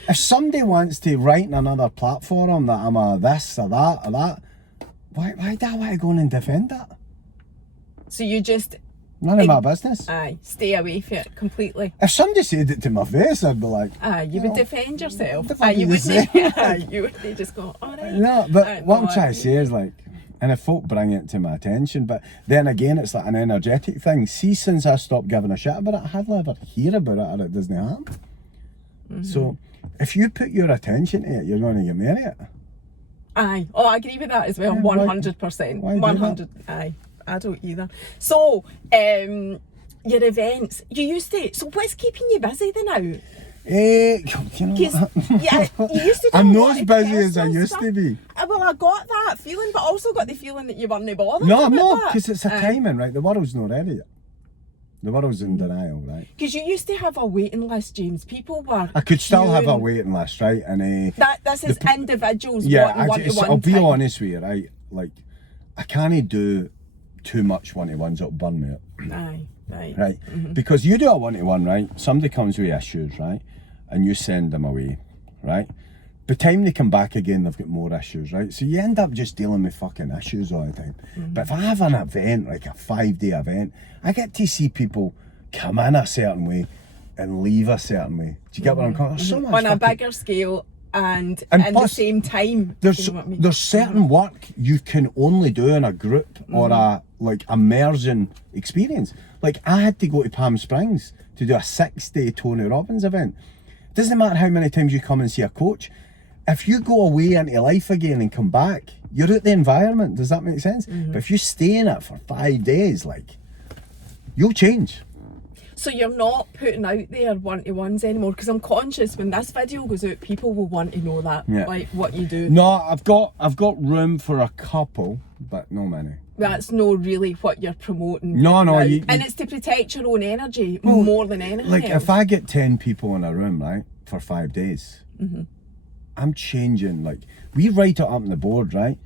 if somebody wants to write in another platform that I'm a this or that, why do I want to go in and defend that? So you just... None of my business. Aye, stay away from it completely. If somebody said it to my face, I'd be like... you would defend yourself. You wouldn't just go, alright. No, but what I'm trying to say is, like, and if folk bring it to my attention, but then again, it's like an energetic thing. See, since I stopped giving a shit about it, I hardly ever hear about it, or it doesn't happen. So, if you put your attention to it, you're going to get married it. Aye. Oh, I agree with that as well, 100%. 100. Aye. I don't either. So, your events, you used to, so what's keeping you busy then now? You know, yeah, you used to do I'm not as busy as I used to be. Well, I got that feeling, but also got the feeling that you weren't bothered. No, I'm not, because it's a timing, right? The world's not ready yet. The world's in denial, right? Because you used to have a waiting list, James. People were... I could still have a waiting list, right? And this is individuals wanting one-to-one. I'll be honest with you, right? Like, I can't do too much one-to-ones, it'll burn me out. Aye. Right? Because you do a one-to-one, right? Somebody comes with issues, right? And you send them away, right? by the time they come back again, they've got more issues, right? So you end up just dealing with fucking issues all the time. But if I have an event, like a 5-day event, I get to see people come in a certain way and leave a certain way. Do you get what I'm calling? There's so much On a fucking- bigger scale and And in plus, the same time. There's you know what I mean? there's certain work you can only do in a group or a like immersion experience. Like I had to go to Palm Springs to do a 6-day Tony Robbins event. Doesn't matter how many times you come and see a coach. If you go away into life again and come back, you're out the environment. Does that make sense? But if you stay in it for 5 days, like, you'll change. So you're not putting out there one-to-ones anymore? Because I'm conscious when this video goes out, people will want to know that, Yeah. like what you do. No, I've got room for a couple, but no many. That's no really what you're promoting. No, now. you- And it's to protect your own energy more than anything Like, else. if I get 10 people in a room, right, for 5 days, I'm changing. Like, we write it up on the board, right?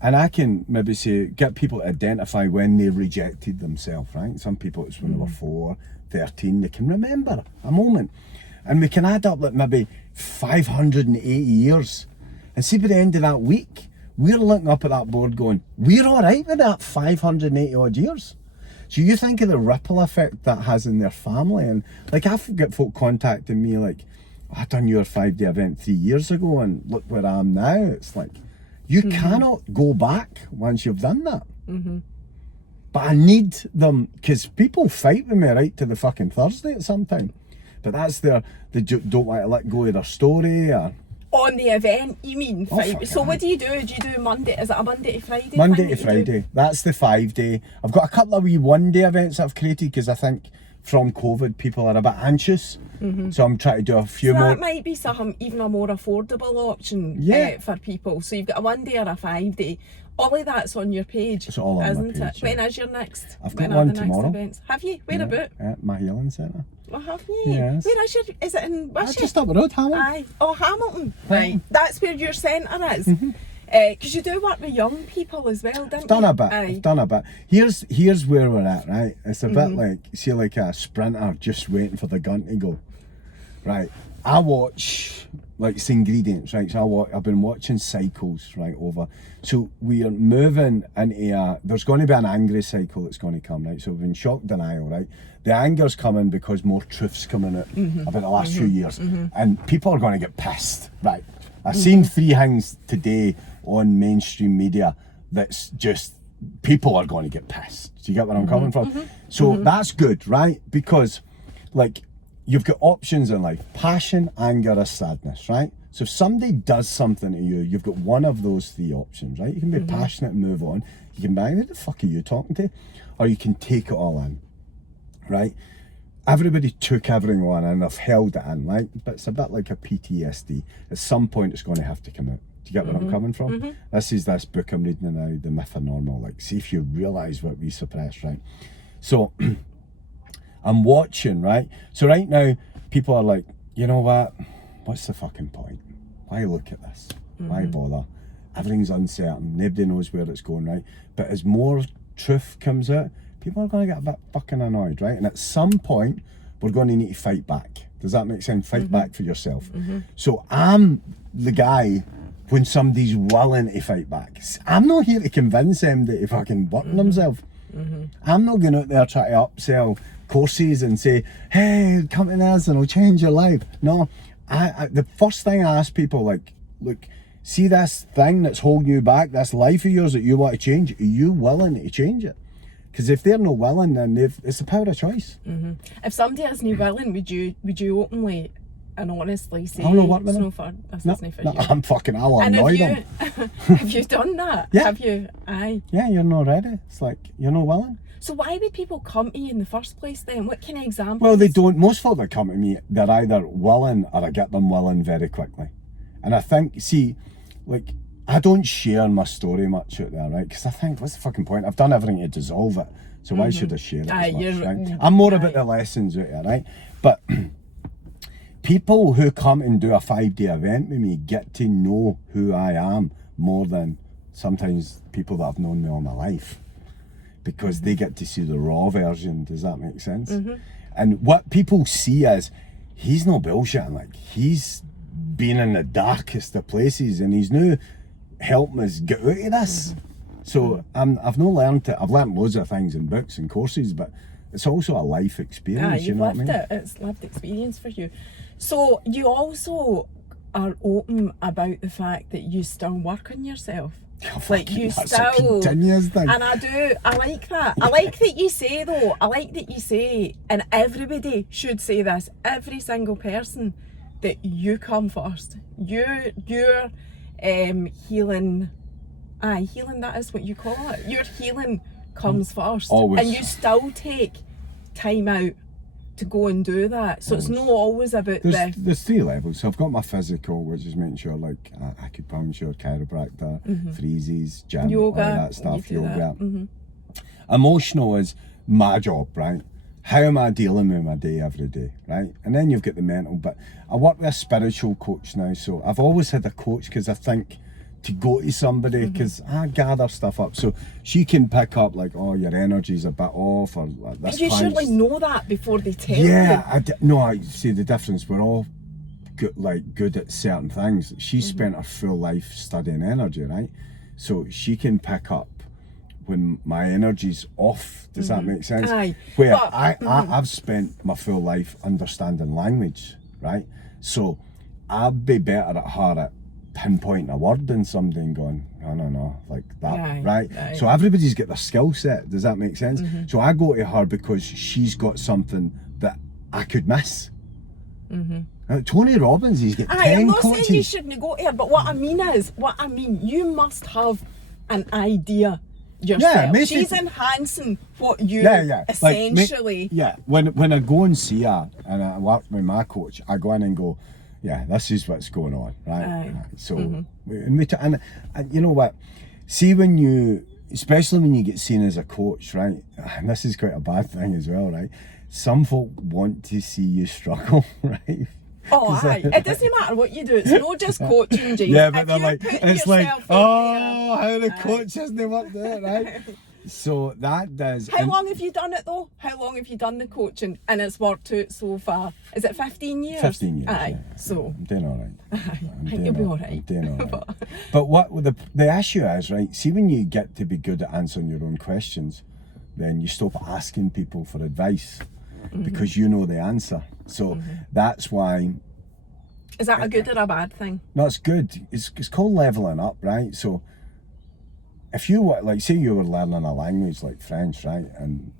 And I can maybe say, get people to identify when they rejected themselves, right? Some people, it's when they were 4, 13, they can remember a moment. And we can add up like maybe 580 years. And see, by the end of that week, we're looking up at that board going, we're all right with that 580 odd years. So you think of the ripple effect that has in their family. And like, I've got folk contacting me like, I done your 5-day event 3 years ago and look where I am now. It's like, you cannot go back once you've done that. But I need them, because people fight with me right to the fucking Thursday at some time. But that's they don't want to let go of their story. Or On the event, you mean? Oh, Right. fuck So it. what do you do? Do you do Monday? Is it a Monday to Friday? Monday thing to that you do? Friday. That's the 5-day. I've got a couple of wee 1-day events that I've created because I think from COVID people are a bit anxious. So I'm trying to do a few So more. that might be something even a more affordable option Yeah. for people. So you've got a 1-day or a 5-day. All of that's on your page, It's all on my isn't page, it? When yeah. is your next? I've when got are one the next tomorrow. events? Have you? Where about? At my healing centre. Oh, have you? Yes. Where is your? Is it in Wishy? Just up the road, Hamilton. Aye. Oh, Hamilton. Right. Right. That's where your centre is. Because you do work with young people as well, don't you? I've done a bit. Aye. I've done a bit. Here's where we're at, right? It's a bit like, see, like a sprinter just waiting for the gun to go. Right. I watch like it's ingredients, right? So I've been watching cycles, right, over. So we are moving into there's going to be an angry cycle that's going to come, right? So we've been shock denial, right? The anger's coming because more truth's coming out about the last few years, and people are going to get pissed, right? I've seen 3 things today on mainstream media that's just people are going to get pissed. Do you get where I'm coming from? So that's good, right? Because like you've got options in life: passion, anger, or sadness, right? So if somebody does something to you, you've got one of those 3 options, right? You can be passionate and move on. You can be angry, who the fuck are you talking to? Or you can take it all in, right? Everybody took everything on and they've held it in, right? But it's a bit like a PTSD. At some point it's going to have to come out. Do you get where I'm coming from? This is this book I'm reading now, The Myth of Normal. Like, see if you realise what we suppress, right? So I'm watching, right? So right now, people are like, you know what? What's the fucking point? Why look at this? Why bother? Everything's uncertain. Nobody knows where it's going, right? But as more truth comes out, people are going to get a bit fucking annoyed, right? And at some point, we're going to need to fight back. Does that make sense? Fight back for yourself. So I'm the guy when somebody's willing to fight back. I'm not here to convince them that they fucking work on themselves. I'm not going out there trying to upsell courses and say, hey, come to this and it'll change your life. No, I the first thing I ask people, like, look, see this thing that's holding you back, this life of yours that you want to change, are you willing to change it? Because if they're not willing, then it's the power of choice. If somebody isn't willing, would you openly and honestly say I'll not work with it's them. not for this No, isn't for no, you? I'll And annoy have them. you have you done that? Yeah. Have you? Aye. Yeah, you're not ready. It's like, you're not willing. So why would people come to you in the first place then? What kind of examples? Well, they don't. Most folk that come to me, they're either willing or I get them willing very quickly. And I think, see, like, I don't share my story much out there, right? Because I think, what's the fucking point? I've done everything to dissolve it. So why should I share it Aye, as much, you're- right? I'm more about aye. the lessons out there, right? But people who come and do a 5-day event with me get to know who I am more than sometimes people that have known me all my life. Because they get to see the raw version. Does that make sense? And what people see is he's no bullshitting. Like, he's been in the darkest of places, and he's now helping us get out of this. So I've not learned it. I've learned loads of things in books and courses, but it's also a life experience. You've you know lived what I mean? it. It's lived experience for you. So you also are open about the fact that you still work on yourself. Like you That's still a continuous thing. And I like that. I like that you say though, and everybody should say this, every single person, that you come first. Your healing, healing, that is what you call it. Your healing comes first. Always. And you still take time out to go and do that. So it's not always about There's 3 levels. So I've got my physical, which is making sure like acupuncture, chiropractor, freezes, gym, yoga, all that stuff, you do yoga. that. Emotional is my job, right? How am I dealing with my day every day, right? And then you've got the mental, but I work with a spiritual coach now. So I've always had a coach because I think to go to somebody, because I gather stuff up, so she can pick up like, oh, your energy's a bit off, or like, this You client's- surely know that before they tell you. Yeah, I see the difference. We're all good at certain things. She spent her full life studying energy, right? So she can pick up when my energy's off. Does that make sense? Aye. Where But- I've spent my full life understanding language, right? So I'd be better at her at pinpointing a word than somebody and going, no, like that, Aye, right? aye. So everybody's got their skill set. Does that make sense? So I go to her because she's got something that I could miss. Tony Robbins, he's got 10 I'm not coaches. saying you shouldn't go to her, but what I mean, you must have an idea yourself. Yeah, maybe- She's enhancing what you Yeah. essentially. When I go and see her and I work with my coach, I go in and go, yeah, this is what's going on, right? Aye. Right. So, and you know what? See, especially when you get seen as a coach, right? And this is quite a bad thing as well, right? Some folk want to see you struggle, right? Oh, aye. It doesn't matter what you do. It's not just coaching, James. Yeah, but If they're you're like, putting it's like, yourself out oh, there- how the coach hasn't worked out, right? So that does. How long have you done it though? How long have you done the coaching and it's worked out so far? Is it 15 years? 15 years. Aye. Yeah. So I'm doing all right. I think you'll be all right. I'm doing all right. But what the issue is, right? See, when you get to be good at answering your own questions, then you stop asking people for advice because you know the answer. So that's why. Is that a good or a bad thing? No, it's good. It's called leveling up, right? So if you were, like, say you were learning a language like French, right? And,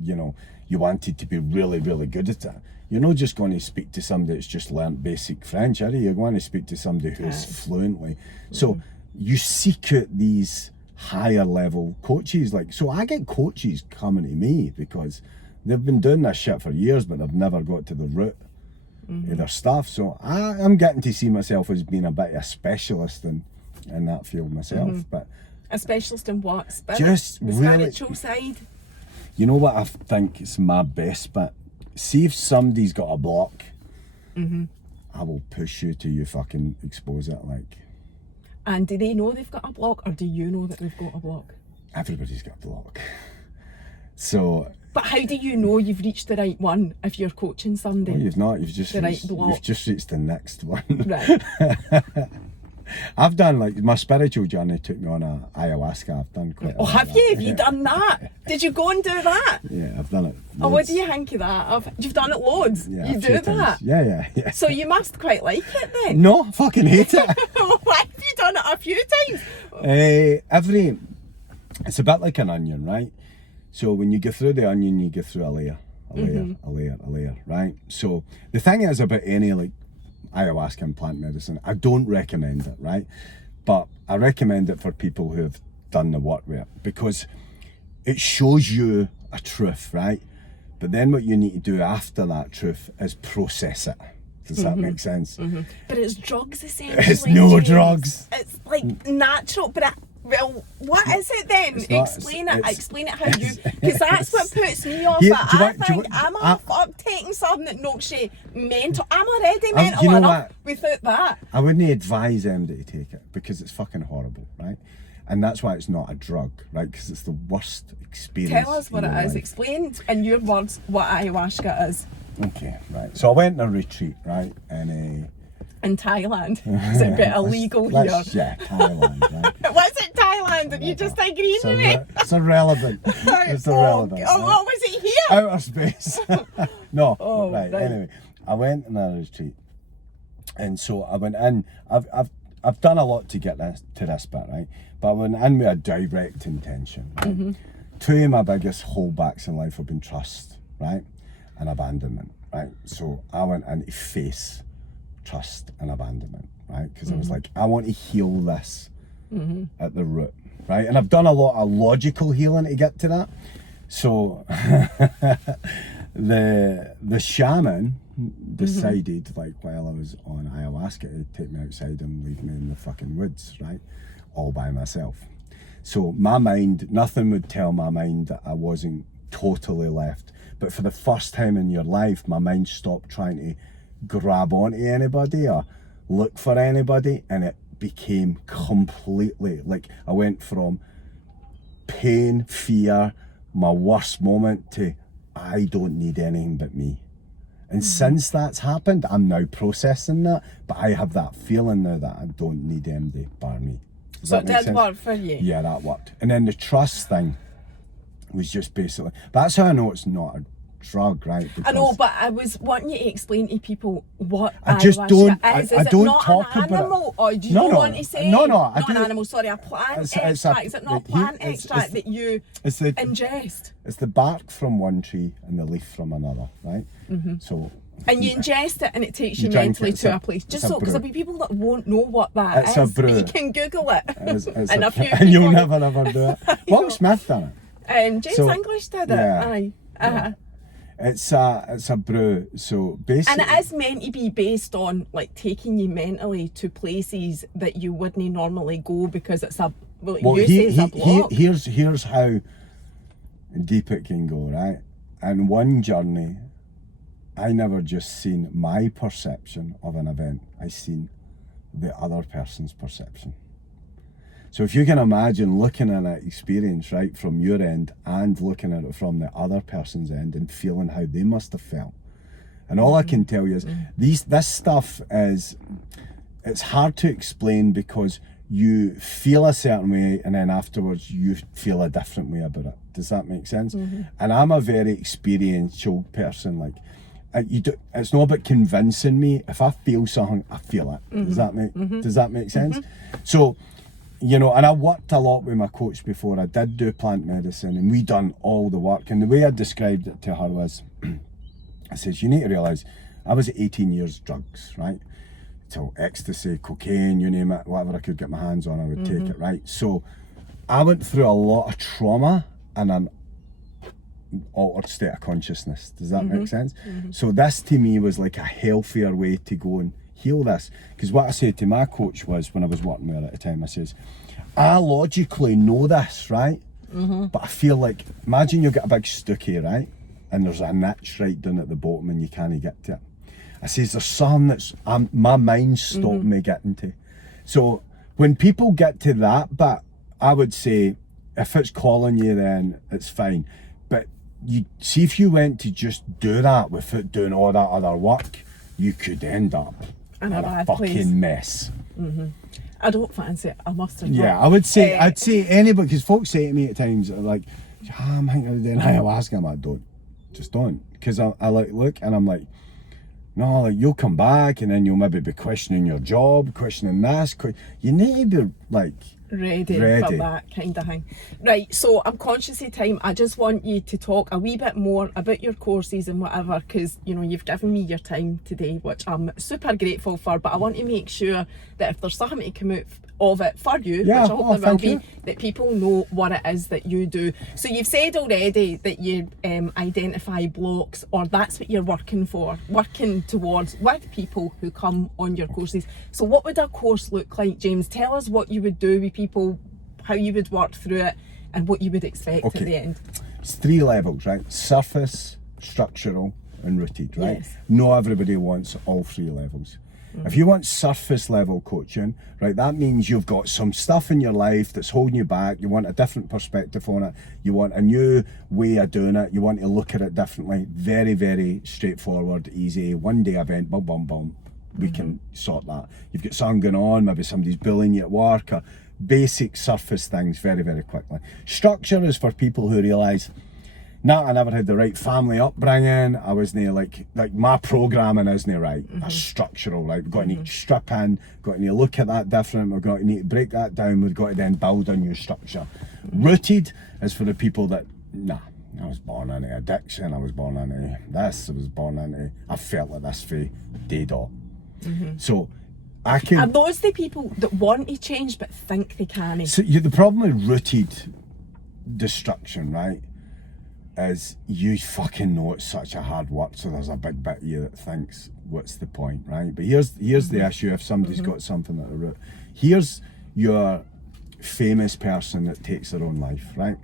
you know, you wanted to be really, really good at it. You're not just going to speak to somebody that's just learnt basic French, are you? You're going to speak to somebody who's fluently. So you seek out these higher level coaches. Like, so I get coaches coming to me because they've been doing this shit for years, but they've never got to the root of their stuff. So I'm getting to see myself as being a bit of a specialist in that field myself. But A specialist in what? Spirit? Just the really- spiritual side? you know what I think is my best bit? See if somebody's got a block, I will push you till you fucking expose it. Like, And do they know they've got a block or do you know that they've got a block? everybody's got a block. So, But how do you know you've reached the right one if you're coaching somebody? well, you've not, you've just The right reached, block. you've just reached the next one. Right. I've done, like, my spiritual journey took me on a ayahuasca. I've done quite a Oh, lot have of you? that. Have you done that? Did you go and do that? Yeah, I've done it. Oh, what loads. do you think of that? You've done it loads. Yeah, you a do few that. times. Yeah. So you must quite like it then. No, I fucking hate it. Why have you done it a few times? It's a bit like an onion, right? So when you go through the onion, you go through a layer, a layer, right? So the thing is about any like ayahuasca and plant medicine, I don't recommend it, right? But I recommend it for people who have done the work with it because it shows you a truth, right? But then what you need to do after that truth is process it. Does that make sense? But it's drugs essentially. It's no James. drugs. It's like natural, but well, what is it then? It's not- Explain it's- it. Explain it how you, because that's what puts me off. Here, it. do you I want- do you think want- I'm fuck taking something that knocks you mental. I'm already Um, mental you know enough what? without that. I wouldn't advise anybody to take it because it's fucking horrible, right? And that's why it's not a drug, right? Because it's the worst experience. Tell us what in it your is. life. Explain in your words what ayahuasca is. Okay, right. So I went on a retreat, right? And In Thailand. Is it a bit illegal here? Yeah, Thailand, right? What's it Thailand? And you just agreed with me? It's irrelevant. It's irrelevant. Oh, right? what was it here? Outer space. No, Oh, right. right. Anyway, I went on a retreat, and so I went in. I've done a lot to get to this bit, right? But I went in with a direct intention. Right? Two of my biggest holdbacks in life have been trust, right, and abandonment, right? So I went in to face trust and abandonment, right? Because I was like, I want to heal this at the root, right? And I've done a lot of logical healing to get to that. So the shaman decided, like, while I was on ayahuasca, to take me outside and leave me in the fucking woods, right? All by myself. So my mind, nothing would tell my mind that I wasn't totally left. But for the first time in your life, my mind stopped trying to grab onto anybody or look for anybody, and it became completely, like, I went from pain, fear, my worst moment, to I don't need anything but me. And since that's happened, I'm now processing that, but I have that feeling now that I don't need anybody bar me. Does So that it make did sense? work for you? Yeah, that worked. And then the trust thing was just basically, that's how I know it's not a drug, right? I know, Because but I was wanting you to explain to people what I just ayahuasca don't- is. I Is it don't not talk an about it. animal, or do you No, not no. want to say? No, no, I not an do. animal. Sorry, a plant It's a- extract. Is it not a plant extract it's- that you it's the ingest? it's the bark from one tree and the leaf from another, right? So And you ingest it, and it takes you, You drink mentally it, it's to a- a place. it's Just a so, because brew. there'll be people that won't know what that It's a is. But brew. you can Google it. it's and a, a few and you'll people- never ever do it. Mark Smith done it. James So, English did it. yeah, Aye. Uh-huh. It's a brew. So And basically, it is meant to be based on, like, taking you mentally to places that you wouldn't normally go, because it's a, well you say it's a block. here's how deep it can go, right? And one journey, I never just seen my perception of an event, I seen the other person's perception. So if you can imagine looking at an experience, right, from your end and looking at it from the other person's end and feeling how they must have felt. And all I can tell you is this stuff is, it's hard to explain, because you feel a certain way and then afterwards you feel a different way about it. Does that make sense? And I'm a very experiential person. Like, it's not about convincing me. If I feel something, I feel it. Does that make sense? So, you know, and I worked a lot with my coach before. I did do plant medicine, and we done all the work. And the way I described it to her was, I said, you need to realise, I was 18 years drugs, right? So ecstasy, cocaine, you name it, whatever I could get my hands on, I would take it, right? So I went through a lot of trauma and an altered state of consciousness. Does that make sense? So this to me was like a healthier way to go and heal this. Because what I said to my coach was, when I was working with her at the time, I says, I logically know this, right? But I feel like, imagine you get a big stookie, right? And there's a niche right down at the bottom and you can't get to it. I says, there's something that's, my mind's stopping me getting to. So when people get to that bit, I would say, if it's calling you, then it's fine. But you see, if you went to just do that without doing all that other work, you could end up In a bad fucking place. mess. I don't fancy it, I must admit. Yeah, I would say, Eh, I'd say anybody, because folks say to me at times, like, I'm thinking of doing ayahuasca. I'm like, just don't. Because I like, look, and I'm like, no, like, you'll come back and then you'll maybe be questioning your job, questioning this. You need to be like, ready Ready. for that kind of thing. Right, so I'm conscious of time. I just want you to talk a wee bit more about your courses and whatever, because, you know, you've given me your time today, which I'm super grateful for, but I want to make sure that if there's something to come out of it for you, Yeah, which I hope there will thank be, you. that people know what it is that you do. So you've said already that you identify blocks, or that's what you're working towards with people who come on your courses. So what would a course look like, James? Tell us what you would do with people, how you would work through it, and what you would expect Okay. at the end. it's 3 levels, right? Surface, structural, and rooted, right? Yes. Not everybody wants all 3 levels. If you want surface level coaching, right, that means you've got some stuff in your life that's holding you back. You want a different perspective on it. You want a new way of doing it. You want to look at it differently. Very, very straightforward, easy, one day event, boom, boom, boom. we can sort that. You've got something going on, maybe somebody's bullying you at work, or basic surface things very, very quickly. Structure is for people who realise, nah, I never had the right family upbringing, I wasn't like my programming isn't right. That's structural, right? We've got to need to strip in, got to need to look at that different, we've got to need to break that down, we've got to then build a new structure. Rooted is for the people that, nah, I was born into addiction, I was born into this, I was born into, I felt like this for day dot. So I can... Are those the people that want to change but think they can't? So the problem with rooted destruction, right, is you fucking know it's such a hard work, so there's a big bit of you that thinks, what's the point, right? But here's the issue, if somebody's got something at the root. Here's your famous person that takes their own life, right?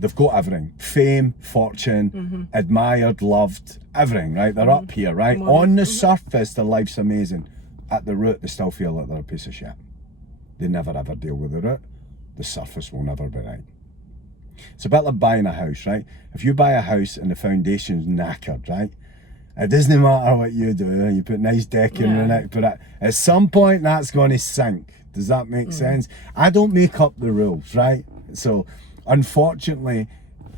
They've got everything, fame, fortune, admired, loved, everything, right? They're up here, right? Money. On the surface, their life's amazing. At the root, they still feel like they're a piece of shit. They never ever deal with the root. The surface will never be right. It's a bit like buying a house, right? If you buy a house and the foundation's knackered, right? It doesn't matter what you do, you put nice decking on it, but at some point that's going to sink. Does that make sense? I don't make up the rules, right? So, unfortunately,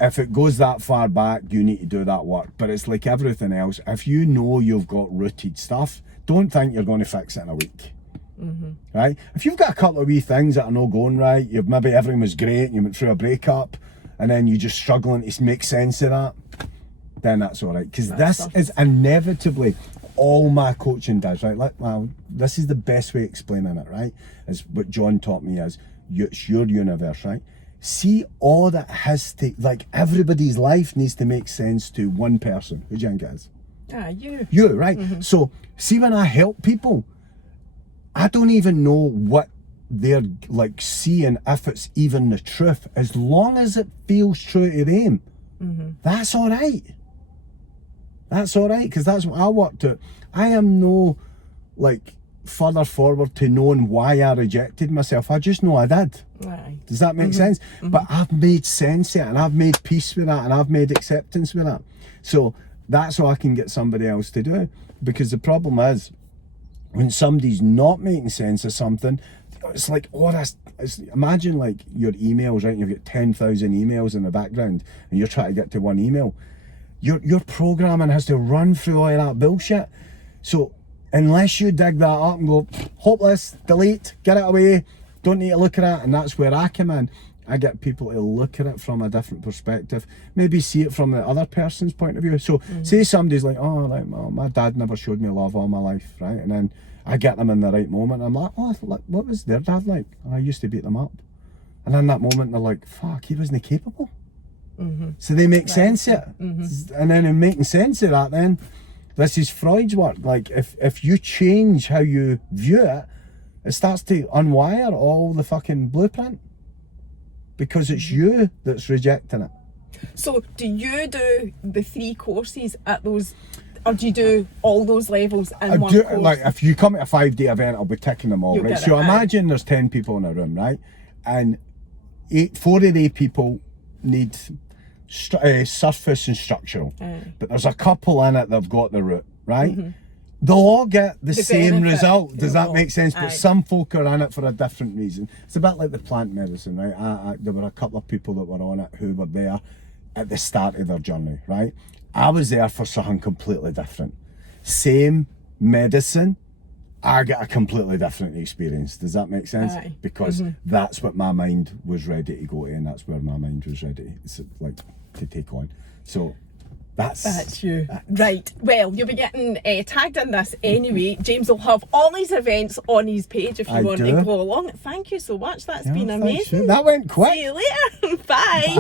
if it goes that far back, you need to do that work. But it's like everything else. If you know you've got rooted stuff, don't think you're going to fix it in a week. Right? If you've got a couple of wee things that are not going right, you've maybe everything was great, you went through a breakup, and then you're just struggling to make sense of that, then that's all right. Because this is inevitably all my coaching does, right? Like, well, this is the best way of explaining it, right? Is what John taught me is, it's your universe, right? See all that has to, like, everybody's life needs to make sense to one person. Who do you think it is? You. You, right? So, see, when I help people, I don't even know what they're like seeing, if it's even the truth. As long as it feels true to them, that's all right. That's all right, because that's what I worked at. I am no, like, further forward to knowing why I rejected myself. I just know I did. Right. Does that make sense? But I've made sense of it, and I've made peace with that, and I've made acceptance with that. So that's what I can get somebody else to do. Because the problem is, when somebody's not making sense of something, it's like, oh, imagine like your emails, right? You've got 10,000 emails in the background, and you're trying to get to one email. Your programming has to run through all of that bullshit. So unless you dig that up and go, hopeless, delete, get it away, don't need to look at it, and that's where I come in. I get people to look at it from a different perspective, maybe see it from the other person's point of view. So say somebody's like, oh, like, well, my dad never showed me love all my life, right? And then I get them in the right moment, I'm like, oh, what was their dad like? I used to beat them up. And in that moment they're like, fuck, he wasn't capable. So they make sense of it. And then in making sense of that, then this is Freud's work. Like, if you change how you view it, it starts to unwire all the fucking blueprint, because it's you that's rejecting it. So do you do the 3 courses at those, or do you do all those levels in one course? Like, if you come at a 5-day event, I'll be ticking them all, You'll right? get So it, imagine there's 10 people in a room, right? And 4 of the people need surface and structural. But there's a couple in it that've got the root, right? They'll all get the same benefit. result. Does that make sense? But Aye. some folk are in it for a different reason. It's a bit like the plant medicine, right? There were a couple of people that were on it who were there at the start of their journey, right? I was there for something completely different. Same medicine, I get a completely different experience. Does that make sense? Aye. Because that's what my mind was ready to go to, and that's where my mind was ready to take on. So that's you. Right. Well, you'll be getting tagged in this anyway. James will have all his events on his page if you want to go along. Thank you so much. That's been amazing. That went quick. See you later. Bye.